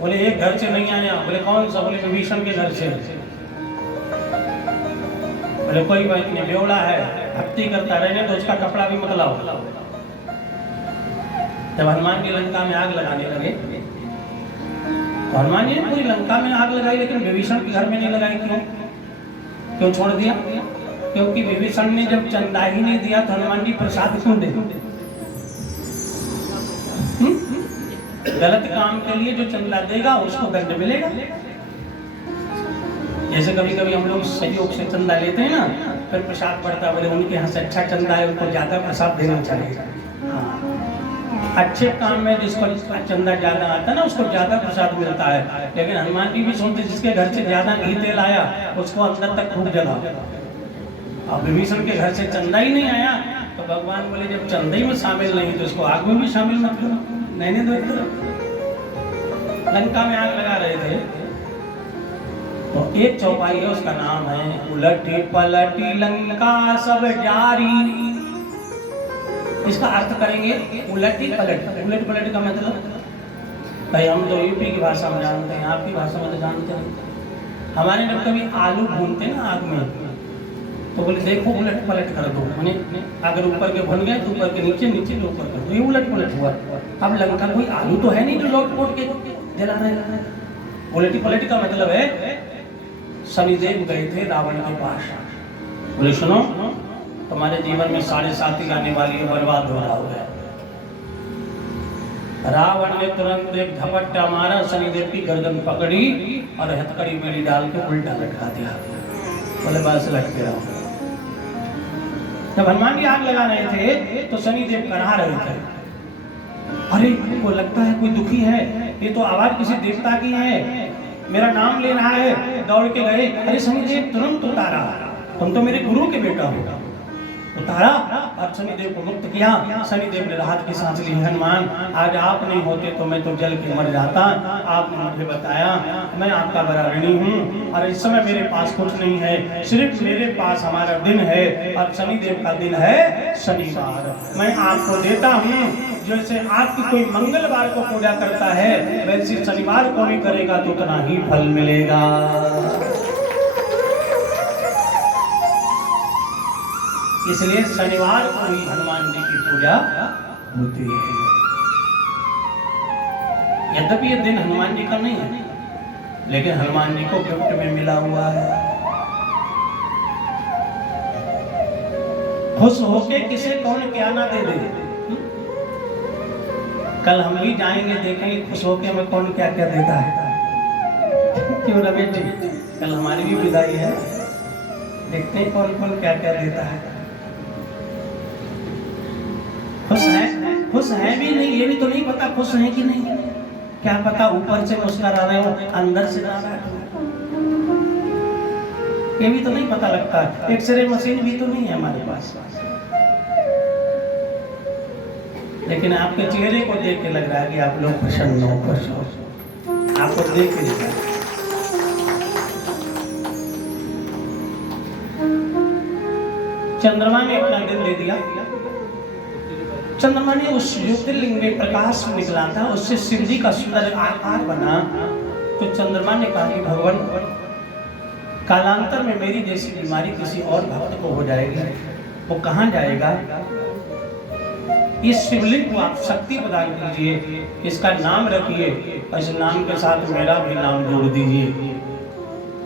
बोले एक घर से नहीं आया। बोले कौन सा? बोले विभीषण के घर से। बोले कोई बात नहीं, बेवड़ा है, भक्ति करता रहने तो उसका कपड़ा भी मत लाओ। जब हनुमान जी लंका में आग लगाने लगे तो हनुमान जी ने पूरी लंका में आग लगाई, लेकिन विभीषण के घर में नहीं लगाई। क्यों? क्यों छोड़ दिया? क्योंकि विभीषण ने जब चंदा ही नहीं दिया तो हनुमान जी प्रसाद क्यों दे? गलत काम के लिए जो चंदा देगा उसको दंड मिलेगा। जैसे कभी कभी हम लोग सहयोग से चंदा लेते हैं ना, फिर प्रसाद पड़ता है, बोले उनके यहाँ से अच्छा चंदा है, उनको ज्यादा प्रसाद देना चाहिए। हाँ, अच्छे काम में जिसको चंदा ज्यादा आता है ना उसको ज्यादा प्रसाद मिलता है। लेकिन हनुमान जी भी सुनते जिसके घर से ज्यादा घी तेल आया उसको अंदर तक खूब जला। अब विभीषण के घर से चंदा ही नहीं आया तो भगवान बोले जब चंदा ही में शामिल नहीं तो इसको आग में भी शामिल मत करो, मैंने दो। लंका में आग लगा रहे थे तो एक चौपाई है, उसका नाम है उलटी पलटी लंका सब जारी। इसका अर्थ करेंगे उलटी पलट। उलट पलट का मतलब भाई हम तो यूपी की भाषा में जानते हैं, आपकी भाषा में तो जानते हैं। हमारे जब कभी आलू भूनते ना आग में तो बोले देखो उलट पलट कर दो, मैंने अगर ऊपर के भुन गए तो ऊपर के नीचे, नीचे के ऊपर कर दो, ये उलट पलट हुआ। अब लंका कोई आलू तो है नहीं जो लौट पोट के जला रहे। उलटी पलट का मतलब है शनिदेव गए थे रावण के पास, बोले सुनो तुम्हारे जीवन में 7.5 आने वाली है, बर्बाद हो रहा है। रावण ने तुरंत एक झपट्टा मारा, शनिदेव की गर्दन पकड़ी और हथकड़ी मेरी डाल के उल्टा लटका दिया। बोले बस लटके रहो। जब हनुमान जी आग लगा रहे थे तो शनिदेव करा रहे थे, अरे वो लगता है कोई दुखी है, ये तो आवाज किसी देवता की है, मेरा नाम ले रहा है। दौड़ के गए, अरे शनिदेव तुरंत उतारा, तुम तो मेरे गुरु के बेटा हो। उतारा और शनिदेव को मुक्त किया। शनिदेव ने राहत की सांस ली, हनुमान आज आप नहीं होते तो मैं तो जल के मर जाता। आपने मुझे बताया, मैं आपका बड़ा ऋणी हूँ और इस समय मेरे पास कुछ नहीं है, सिर्फ मेरे पास हमारा दिन है और शनिदेव का दिन है शनिवार। मैं आपको देता हूँ जैसे आपकी कोई मंगलवार को पूजा करता है, वैसे शनिवार को भी करेगा तो उतना ही फल मिलेगा। इसलिए शनिवार को ही हनुमान जी की पूजा होती है। यद्यपि ये दिन हनुमान जी का नहीं है, लेकिन हनुमान जी को गिफ्ट में मिला हुआ है। खुश होके किसे कौन क्या ना दे दे। कल हम भी जाएंगे, देखेंगे खुश होके हमें कौन क्या क्या देता है। क्यों रमेश जी, कल हमारी भी विदाई है, देखते हैं कौन कौन क्या क्या देता है। खुश है भी नहीं, ये भी तो नहीं पता खुश है कि नहीं। क्या पता ऊपर से मुस्कुरा रहे हो, अंदर से ना रहे हो, ये भी तो नहीं पता लगता। एक्सरे मशीन भी तो नहीं है हमारे पास, लेकिन आपके चेहरे को देख के लग रहा है कि आप लोग प्रसन्न हो, खुश हो। आपको देख के लग रहा है। चंद्रमा ने अपना दिन दे दिया। चंद्रमा ने उस ज्योतिर्लिंग में प्रकाश निकला था, उससे शिव जी का सुंदर आकार बना। तो चंद्रमा ने कहा कि भगवान, कालांतर में मेरी जैसी बीमारी किसी और भक्त को हो जाएगी, वो कहाँ जाएगा? इस शिवलिंग को आप शक्ति प्रदान कीजिए, इसका नाम रखिए, और इस नाम के साथ मेरा भी नाम जोड़ दीजिए।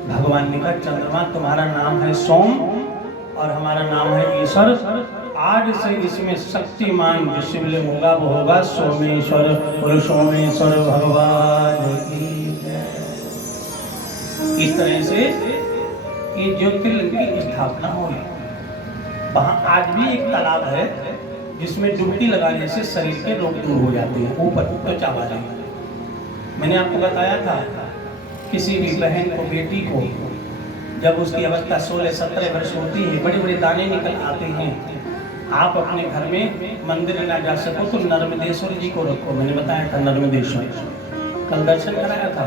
भगवान ने कहा, चंद्रमा तुम्हारा नाम है सोम और हमारा नाम है ईश्वर। आज से इसमें शक्तिमान जो शिवलिंग होगा वो होगा सोमेश्वर, और सोमेश्वर भगवान की जय। इस तरह से ये ज्योतिर्लिंग की स्थापना हुई। वहाँ आज भी एक तालाब है जिसमें डुबकी लगाने से शरीर के रोग दूर हो जाते हैं। ऊपर त्वचा वाले, मैंने आपको बताया था, किसी भी बहन को, बेटी को, जब उसकी अवस्था 16-17 वर्ष होती है, बड़े बड़े दाने निकल आते हैं, आप अपने घर में मंदिर में ना जा सको तो नर्मदेश्वर जी को रखो। मैंने बताया था नर्मदेश्वर, कल दर्शन कराया था।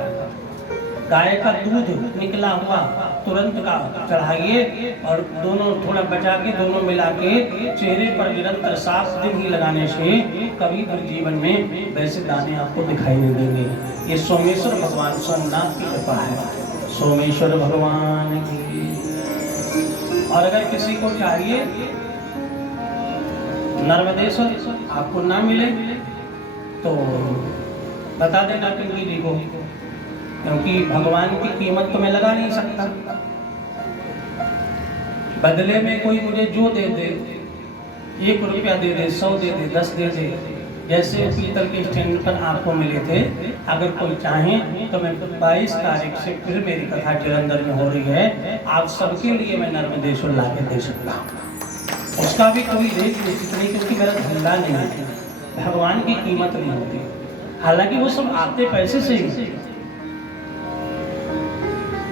गाय का दूध निकला हुआ तुरंत का चढ़ाइए, और दोनों थोड़ा बचा के दोनों मिला के चेहरे पर निरंतर 7 दिन ही लगाने से कभी भी जीवन में वैसे दाने आपको दिखाई नहीं देंगे। ये सोमेश्वर भगवान सोमनाथ की कृपा है, सोमेश्वर भगवान की। और अगर किसी को चाहिए नर्मदेश्वर आपको ना मिले तो बता देना पिंकी जी को, क्योंकि भगवान की कीमत तो मैं लगा नहीं सकता। बदले में कोई मुझे जो दे दे, 1 रुपया दे दे, 100 दे दे, 10 दे दे, जैसे पीतल के स्टैंड पर आपको मिले थे, अगर कोई चाहे तो मैं 22 तारीख से फिर मेरी कथा जलंधर में हो रही है, आप सबके लिए मैं नर्मदेश्वर ला के दे सकता हूँ। उसका भी कोई रेट निश्चित नहीं, क्योंकि मेरा धंधा नहीं है, भगवान की कीमत नहीं होती। हालांकि वो सब आते पैसे से ही,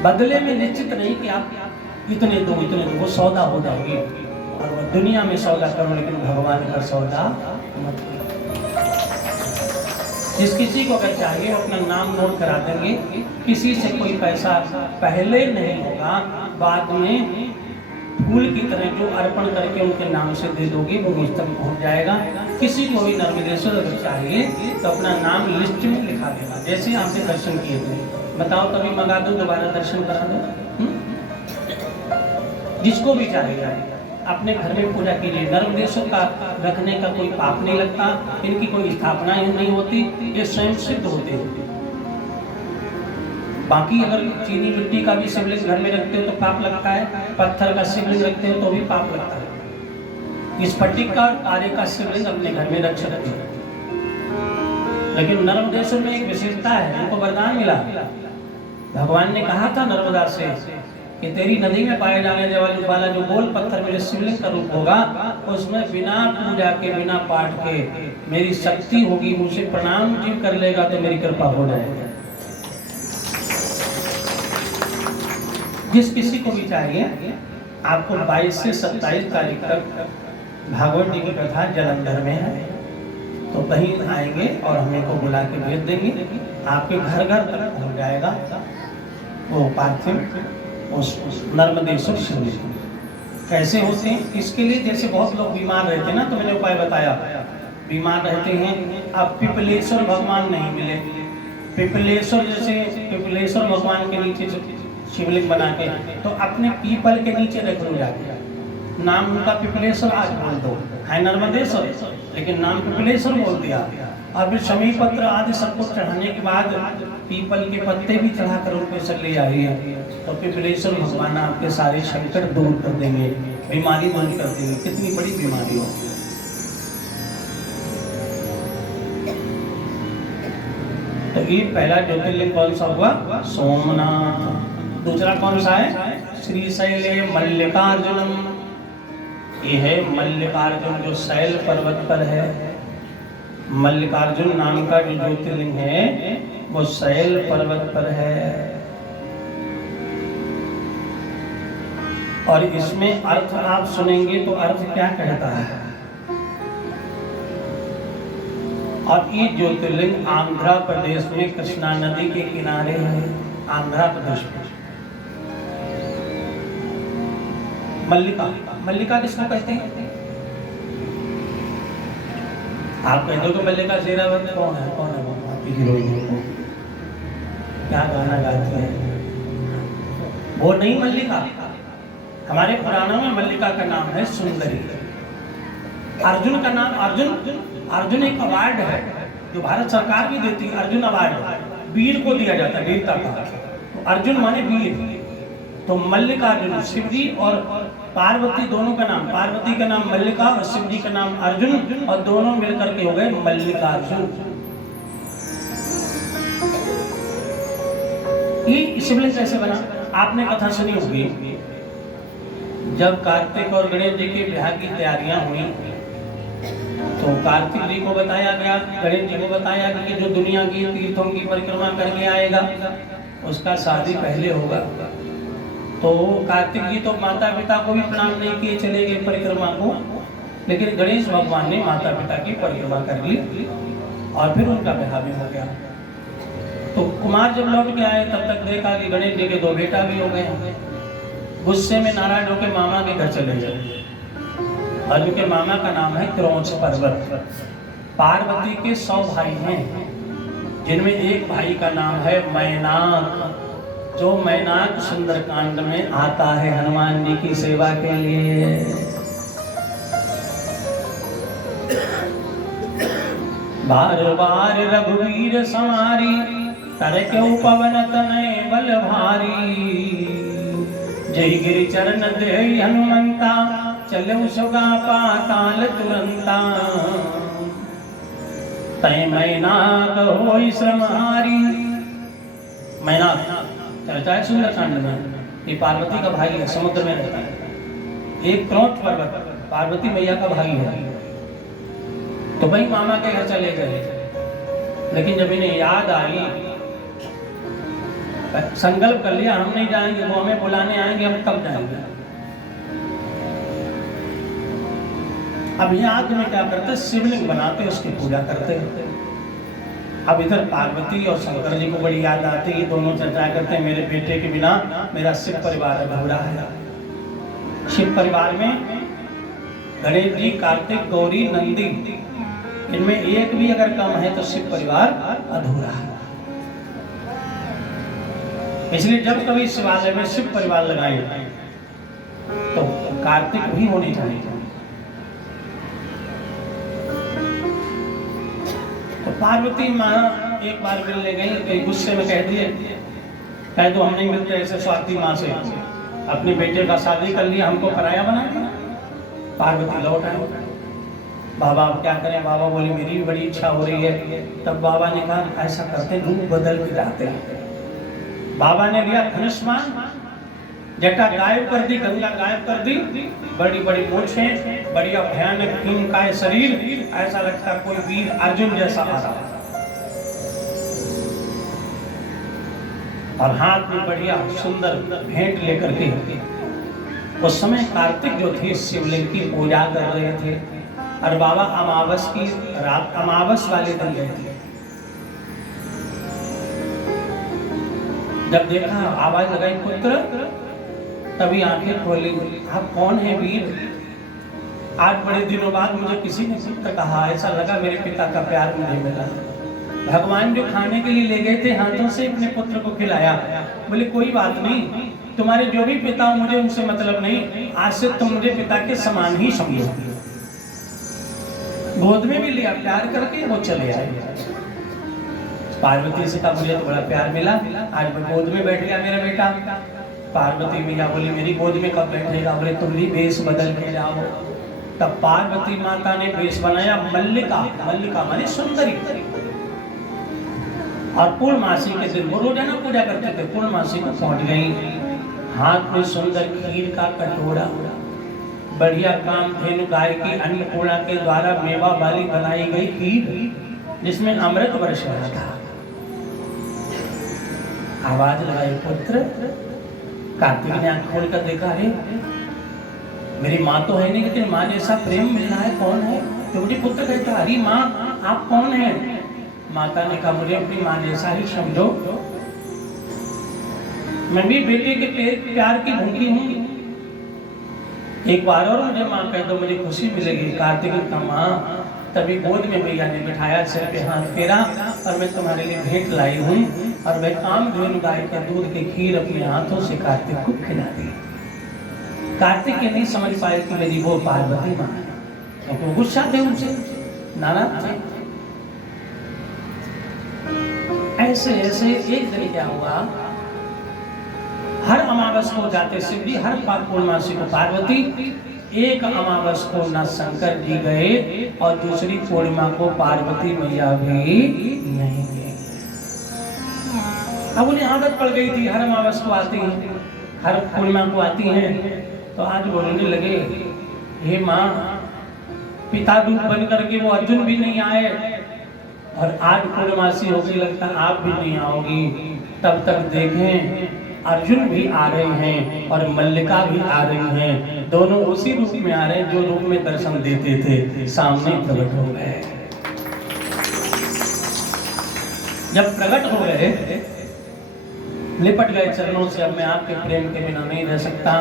बदले में निश्चित नहीं कि आप इतने दो, वो सौदा हो जाएगी। और वो दुनिया में सौदा करो, लेकिन भगवान का सौदा मत करो। जिस किसी को अगर चाहिए अपना नाम नोट करा देंगे, किसी से कोई पैसा पहले नहीं होगा, बाद में फूल की तरह जो अर्पण करके उनके नाम से दे दोगे वो मुझ तक पहुँच जाएगा। किसी को भी नर्मदेश्वर अगर चाहिए तो अपना नाम लिस्ट में लिखा देना, जैसे आपने दर्शन किए थे। बताओ कभी मंगा दो, दोबारा दर्शन करा दो। जिसको भी चाहिए अपने घर में पूजा कीजिए। नर्मदेश्वर का रखने का कोई पाप नहीं लगता, इनकी कोई स्थापना ही नहीं होती, ये स्वयं सिद्ध होते हैं। बाकी अगर चीनी मिट्टी का भी शिवलिंग घर में रखते हो तो पाप लगता है, पत्थर का शिवलिंग रखते हो तो भी पाप लगता है। स्फटिक का, तारे का शिवलिंग अपने घर में रख सकते हो। लेकिन नर्मदेश्वर में एक विशेषता है, उनको वरदान मिला। भगवान ने कहा था नर्मदा से कि तेरी नदी में पाए जाने वाला जो गोल पत्थर मेरे शिवलिंग का रूप होगा, उसमें बिना पूजा के, बिना पाठ के मेरी शक्ति होगी, मुझे प्रणाम जीव कर लेगा तो मेरी कृपा हो जाएगी। जिस किसी को भी चाहिए, आपको 22 से 27 तारीख तक भागवत जी की कथा जलंधर में है, तो कहीं आएंगे और हमें को बुला के भेज देंगे, आपके घर घर तक पहुंच जाएगा वो पार्थिव उस नर्मदेश्वर शिवलिंग। कैसे होते हैं इसके लिए, जैसे बहुत लोग बीमार रहते हैं ना, तो मैंने उपाय बताया बीमार रहते हैं। अब पिपलेश्वर भगवान नहीं मिले, पिपलेश्वर जैसे पिपलेश्वर भगवान के नीचे शिवलिंग बना के तो अपने पीपल के नीचे रख लो जाके, नाम उनका पिपलेश्वर आज बोल दो, है नर्मदेश्वर लेकिन नाम पिपलेश्वर बोल दिया। और फिर शमी पत्र आदि सब कुछ चढ़ाने के बाद पीपल के पत्ते भी चढ़ाकर उनके सर ले आइए तो पिपलेश्वर भगवान आपके सारे संकट दूर कर देंगे, बीमारी दूर कर देंगे। कितनी बड़ी बीमारी हो। तो ये पहला ज्योतिर्लिंग कौन सा हुआ? सोमनाथ। दूसरा कौन सा है? श्रीशैले मल्लिकार्जुनम। ये है मल्लिकार्जुन जो शैल पर्वत पर है। मल्लिकार्जुन नाम का जो ज्योतिर्लिंग है वो शैल पर्वत पर है। और इसमें अर्थ आप सुनेंगे तो अर्थ क्या कहता है। और ये ज्योतिर्लिंग आंध्र प्रदेश में कृष्णा नदी के किनारे है, आंध्र प्रदेश में। मल्लिका, मल्लिका किसको कहते हैं? आप कहते हो कि मल्लिका शेरावत कौन है? कौन है वो आपकी हीरोइन? क्या गाना गाती है वो? नहीं मल्लिका। हमारे पुराणों में मल्लिका का नाम है सुंदरी। अर्जुन का नाम अर्जुन एक अवार्ड है जो भारत सरकार भी देती है। अर्जुन अवार्ड वीर को दिया जाता है, वीरता का। तो अर्जुन माने वीर। तो मल्लिकार्जुन शिव जी और पार्वती दोनों का नाम, पार्वती का नाम मल्लिका और शिव जी का नाम अर्जुन, और दोनों मिलकर के हो गए मल्लिकार्जुन। ये शिवलिंग कैसे बना? आपने कथा सुनी होगी, जब कार्तिक और गणेश जी के ब्याह की तैयारियां हुई तो कार्तिक जी को बताया गया, गणेश जी को बताया कि जो दुनिया की तीर्थों की परिक्रमा करके आएगा उसका शादी पहले होगा। तो कार्तिक जी तो माता पिता को भी प्रणाम नहीं किए, चले गए परिक्रमा को, लेकिन गणेश भगवान ने माता पिता की परिक्रमा कर ली और फिर उनका ब्याह भी हो गया। तो कुमार जब लौट के आए तब तक देखा कि गणेश जी के 2 बेटा भी हो गए। गुस्से में नाराज होकर मामा के घर चले गए और उनके मामा का नाम है क्रौंच पर्वत। पार्वती के 100 भाई हैं जिनमें एक भाई का नाम है मैनाक, जो मैनाक सुंदरकांड में आता है हनुमान जी की सेवा के लिए। बार बार रघुवीर समारी, तर क्यों पवन तनय बल भारी। जय गिरि चरण दे हनुमंता, चलो सुगा पाताल तुरंता। तय मैनाक होई समारी। मैनाक चलता है सुंदरकांड में, ये पार्वती का भाई है, समुद्र में रहता है। एक क्रौंच पर्वत पार्वती मैया का भाई है। तो भाई मामा के घर चले गए, लेकिन जब इन्हें याद आई, संकल्प कर लिया हम नहीं जाएंगे, वो हमें बुलाने आएंगे, हम कब जाएंगे। अब याद में क्या करते, शिवलिंग बनाते, उसकी पूजा करते। अब इधर पार्वती और शंकर जी को बड़ी याद आती है, दोनों चर्चा करते हैं मेरे बेटे के बिना मेरा शिव परिवार अधूरा है। शिव परिवार में गणेश जी, कार्तिक, गौरी, नंदी, इनमें एक भी अगर कम है तो शिव परिवार अधूरा है। इसलिए जब कभी शिवालय में शिव परिवार लगाए तो कार्तिक भी होने चाहिए। तो पार्वती माँ एक बार मिलने गई, कई गुस्से में कह दिए, कह तो हम नहीं मिलते ऐसे स्वाति माँ से, अपने बेटे का शादी कर लिया, हमको पराया बना दिया। पार्वती लौट आए। बाबा अब क्या करें? बाबा बोले मेरी भी बड़ी इच्छा हो रही है। तब बाबा ने कहा ऐसा करते, रूप बदल के जाते हैं। बाबा ने लिया धनुष्मान, जटा गायब कर दी, गंगा गायब कर दी, बड़ी बड़ी मूंछें, बढ़िया भयानक भीमकाय शरीर, ऐसा लगता कोई वीर अर्जुन जैसा आ रहा। और हाथ में बढ़िया सुंदर भेंट लेकर के उस समय कार्तिक जो थे शिवलिंग की पूजा कर रहे थे, और बाबा अमावस की रात, अमावस वाले दिन गए थे। जब देखा, आवाज लगाई पुत्र, तभी आंखें खोली। आप कौन है वीर? आज बड़े दिनों बाद मुझे किसी ने पुत्र कहा, ऐसा लगा मेरे पिता का प्यार मुझे मिला। भगवान जो खाने के लिए ले गए थे हाथों से अपने पुत्र को खिलाया। बोले कोई बात नहीं, तुम्हारे जो भी पिता हो मुझे उनसे मतलब नहीं, आज से तुम मुझे पिता के समान ही समझो। गोद में भी लिया, प्यार करके वो चले आए। पार्वती से कहा मुझे तो बड़ा प्यार मिला, आज मैं गोद में बैठ गया मेरा बेटा। पार्वती मैया बोली मेरी गोद में कब बैठेगा? बोले तुम भी वेश बदल के जाओ। तब पार्वती माता ने वेश बनाया मल्लिका। मल्लिका माने सुंदरी। और पूर्णमासी के दिन वो रोजाना पूजा करते थे, पूर्णमासी को पहुंच गई। हाथ में सुंदर खीर का कटोरा, बढ़िया कामधेनु गाय की अन्नपूर्णा के द्वारा मेवा वाली बनाई गई खीर जिसमें अमृत वर्ष रहा था। आवाज लगाई पुत्र। कार्तिक ने आंख खोलकर देखा, अरे मेरी माँ तो है नहीं, लेकिन माँ जैसा प्रेम मिलना है, कौन है? तो मुझे पुत्र कहता, अरे माँ आप कौन है? माता ने कहा मुझे अपनी माँ जैसा ही समझो, मैं भी बेटे के प्यार की भूखी हूँ, एक बार और मुझे माँ कह दो, मुझे खुशी मिलेगी। कार्तिक का माँ तभी गोद में भैया ने बिठाया, सिर पे हाथ फेरा, और मैं तुम्हारे लिए भेंट लाई हूँ। और मैं कामधेनु गाय के दूध की खीर अपने हाथों से कार्तिक को खिला दी। कार्तिक ये नहीं समझ पाए कि मेरी वो पार्वती माँ है, क्योंकि वो गुस्सा थे उनसे, नाराज थे। ऐसे ऐसे एक दिन क्या हुआ, हर अमावस को जाते शिव जी, हर पूर्णमासी को पार्वती, एक अमावस को न शंकर जी गए और दूसरी पूर्णिमा को पार्वती मैया भी नहीं गए। अब उन्हें आदत पड़ गई थी, हर अमावस को आती हैं, हर पूर्णिमा को आती हैं। तो आज बोलने लगे, हे माँ, पिता रूप बन करके वो अर्जुन भी नहीं आए, और आज पूर्णमासी होगी, लगता आप भी नहीं आओगी। तब तक देखें अर्जुन भी आ रहे हैं और मल्लिका भी आ रही हैं, दोनों उसी रूप में आ रहे हैं जो रूप में दर्शन देते थे, सामने प्रकट हो गए। जब प्रकट हो गए, लिपट गए चरणों से, अब मैं आपके प्रेम के बिना नहीं रह सकता।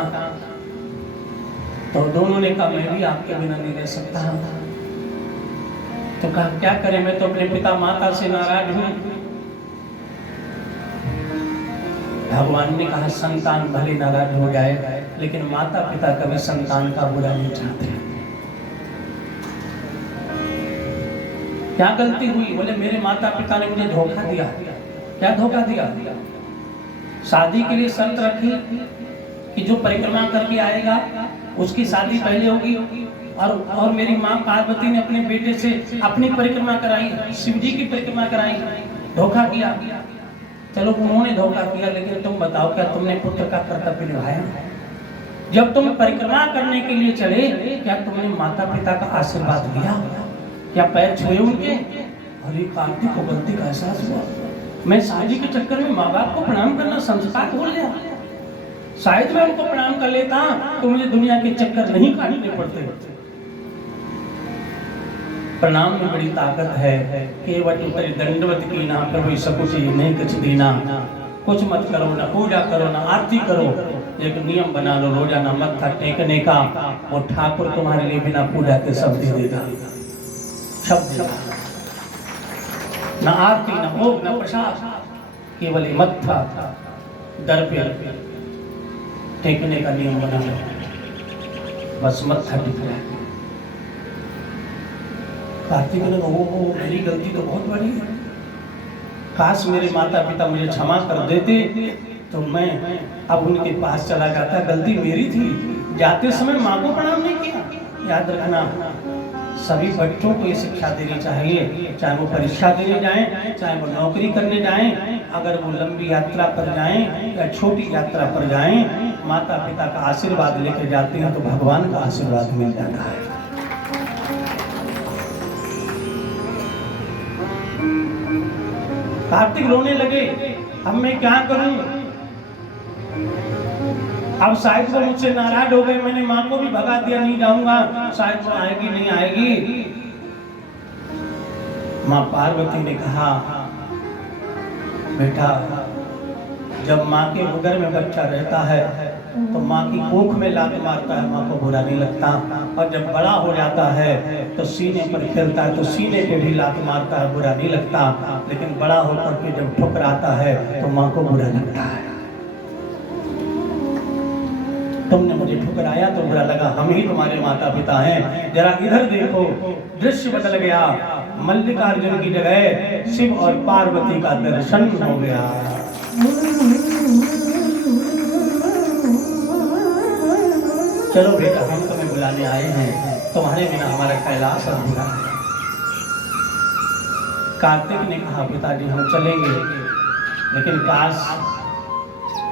तो दोनों ने कहा मैं भी आपके बिना नहीं रह सकता। तो कहा क्या करें, मैं तो अपने पिता माता से नाराज हूं। भगवान ने कहा संतान भले नाराज हो जाए, लेकिन माता पिता कभी संतान का बुरा नहीं चाहते। क्या गलती हुई? बोले मेरे माता पिता ने मुझे धोखा दिया। क्या धोखा दिया? शादी के लिए शर्त रखी कि जो परिक्रमा करके आएगा उसकी शादी पहले होगी, और मेरी माँ पार्वती ने अपने बेटे से अपनी परिक्रमा कराई, शिव जी की परिक्रमा कराई, धोखा किया। चलो उन्होंने धोखा किया, लेकिन तुम बताओ क्या तुमने पुत्र का कर्तव्य निभाया? जब तुम परिक्रमा करने के लिए चले, क्या तुमने माता पिता का आशीर्वाद लिया? क्या पैर छुए उनके? अरे कार्तिक को गलती का एहसास हुआ, मैं शादी के चक्कर में माँ बाप को प्रणाम करना संस्कार भूल गया। शायद मैं उनको प्रणाम कर लेता तो मुझे दुनिया के चक्कर नहीं काटने पड़ते। प्रणाम में बड़ी ताकत है। केवट उतरी दंडवत की ना प्रभु सकुची नहीं कुछ दीना, कुछ मत करो, ना पूजा करो, ना आरती करो, एक नियम बना लो रोजाना मत्था टेकने का। वो ठाकुर तुम्हारे लिए बिना पूजा के सब दे देगा, सब देगा। ना आरती, ना भोग, ना प्रसाद, केवल मत्था दर पे टेकने का नियम बना लो, बस मत्था टेकना। कार्तिक ने कहा ओ मेरी गलती तो बहुत बड़ी है, काश मेरे माता पिता मुझे क्षमा कर देते तो मैं अब उनके पास चला जाता। गलती मेरी थी, जाते समय माँ को प्रणाम नहीं किया। याद रखना, सभी बच्चों को ये शिक्षा देनी चाहिए, चाहे वो परीक्षा देने जाएं, चाहे वो नौकरी करने जाएं, अगर वो लंबी यात्रा पर जाएं या छोटी यात्रा पर जाएं, माता पिता का आशीर्वाद लेके जाते हैं तो भगवान का आशीर्वाद मिल जाता है। कार्तिक रोने लगे, अब मैं क्या करूं? अब शायद वो मुझसे नाराज हो गए, मैंने माँ को भी भगा दिया, नहीं जाऊंगा, शायद वो आएगी नहीं आएगी। माँ पार्वती ने कहा बेटा जब माँ के उदर में बच्चा रहता है तो माँ की कोख में लात मारता है, माँ को बुरा नहीं लगता। और जब बड़ा हो जाता है तो सीने पर खेलता है तो सीने पे भी लात मारता है, बुरा नहीं लगता। लेकिन बड़ा होकर के जब ठुकराता है तो माँ को बुरा लगता है। तुमने मुझे ठुकराया तो बुरा लगा, हम ही तुम्हारे माता पिता हैं। जरा इधर देखो, दृश्य बदल गया। मल्लिकार्जुन की जगह शिव और पार्वती का दर्शन हो गया। चलो बेटा, हम तुम्हें बुलाने आए हैं, तुम्हारे बिना हमारा कैलाश अधूरा है। कार्तिक ने कहा पिताजी हम चलेंगे, लेकिन काश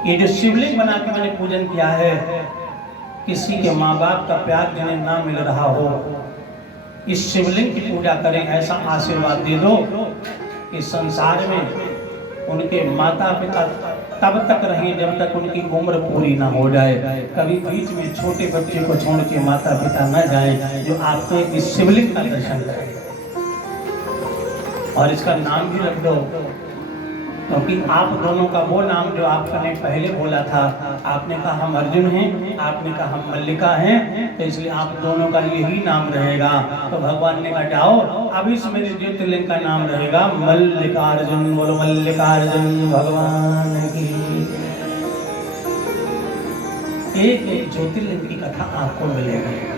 ये जो शिवलिंग बना के मैंने पूजन किया है, किसी के माँ बाप का प्यार जिन्हें ना मिल रहा हो, इस शिवलिंग की पूजा करें, ऐसा आशीर्वाद दे दो कि संसार में उनके माता पिता तब तक रहें जब तक उनकी उम्र पूरी ना हो जाए। कभी बीच में छोटे बच्चे को छोड़ के माता पिता न जाए, जो आपको इस शिवलिंग का दर्शन करे। और इसका नाम भी रख दो, क्योंकि आप दोनों का वो नाम जो आपने पहले बोला था, आपने कहा हम अर्जुन हैं, आपने कहा हम मल्लिका हैं, तो इसलिए आप दोनों का यही नाम रहेगा। तो भगवान ने कहा जाओ, अब इस मेरे ज्योतिर्लिंग का नाम रहेगा मल्लिकार्जुन। बोलो मल्लिकार्जुन भगवान की। एक एक ज्योतिर्लिंग की कथा आपको मिलेगी।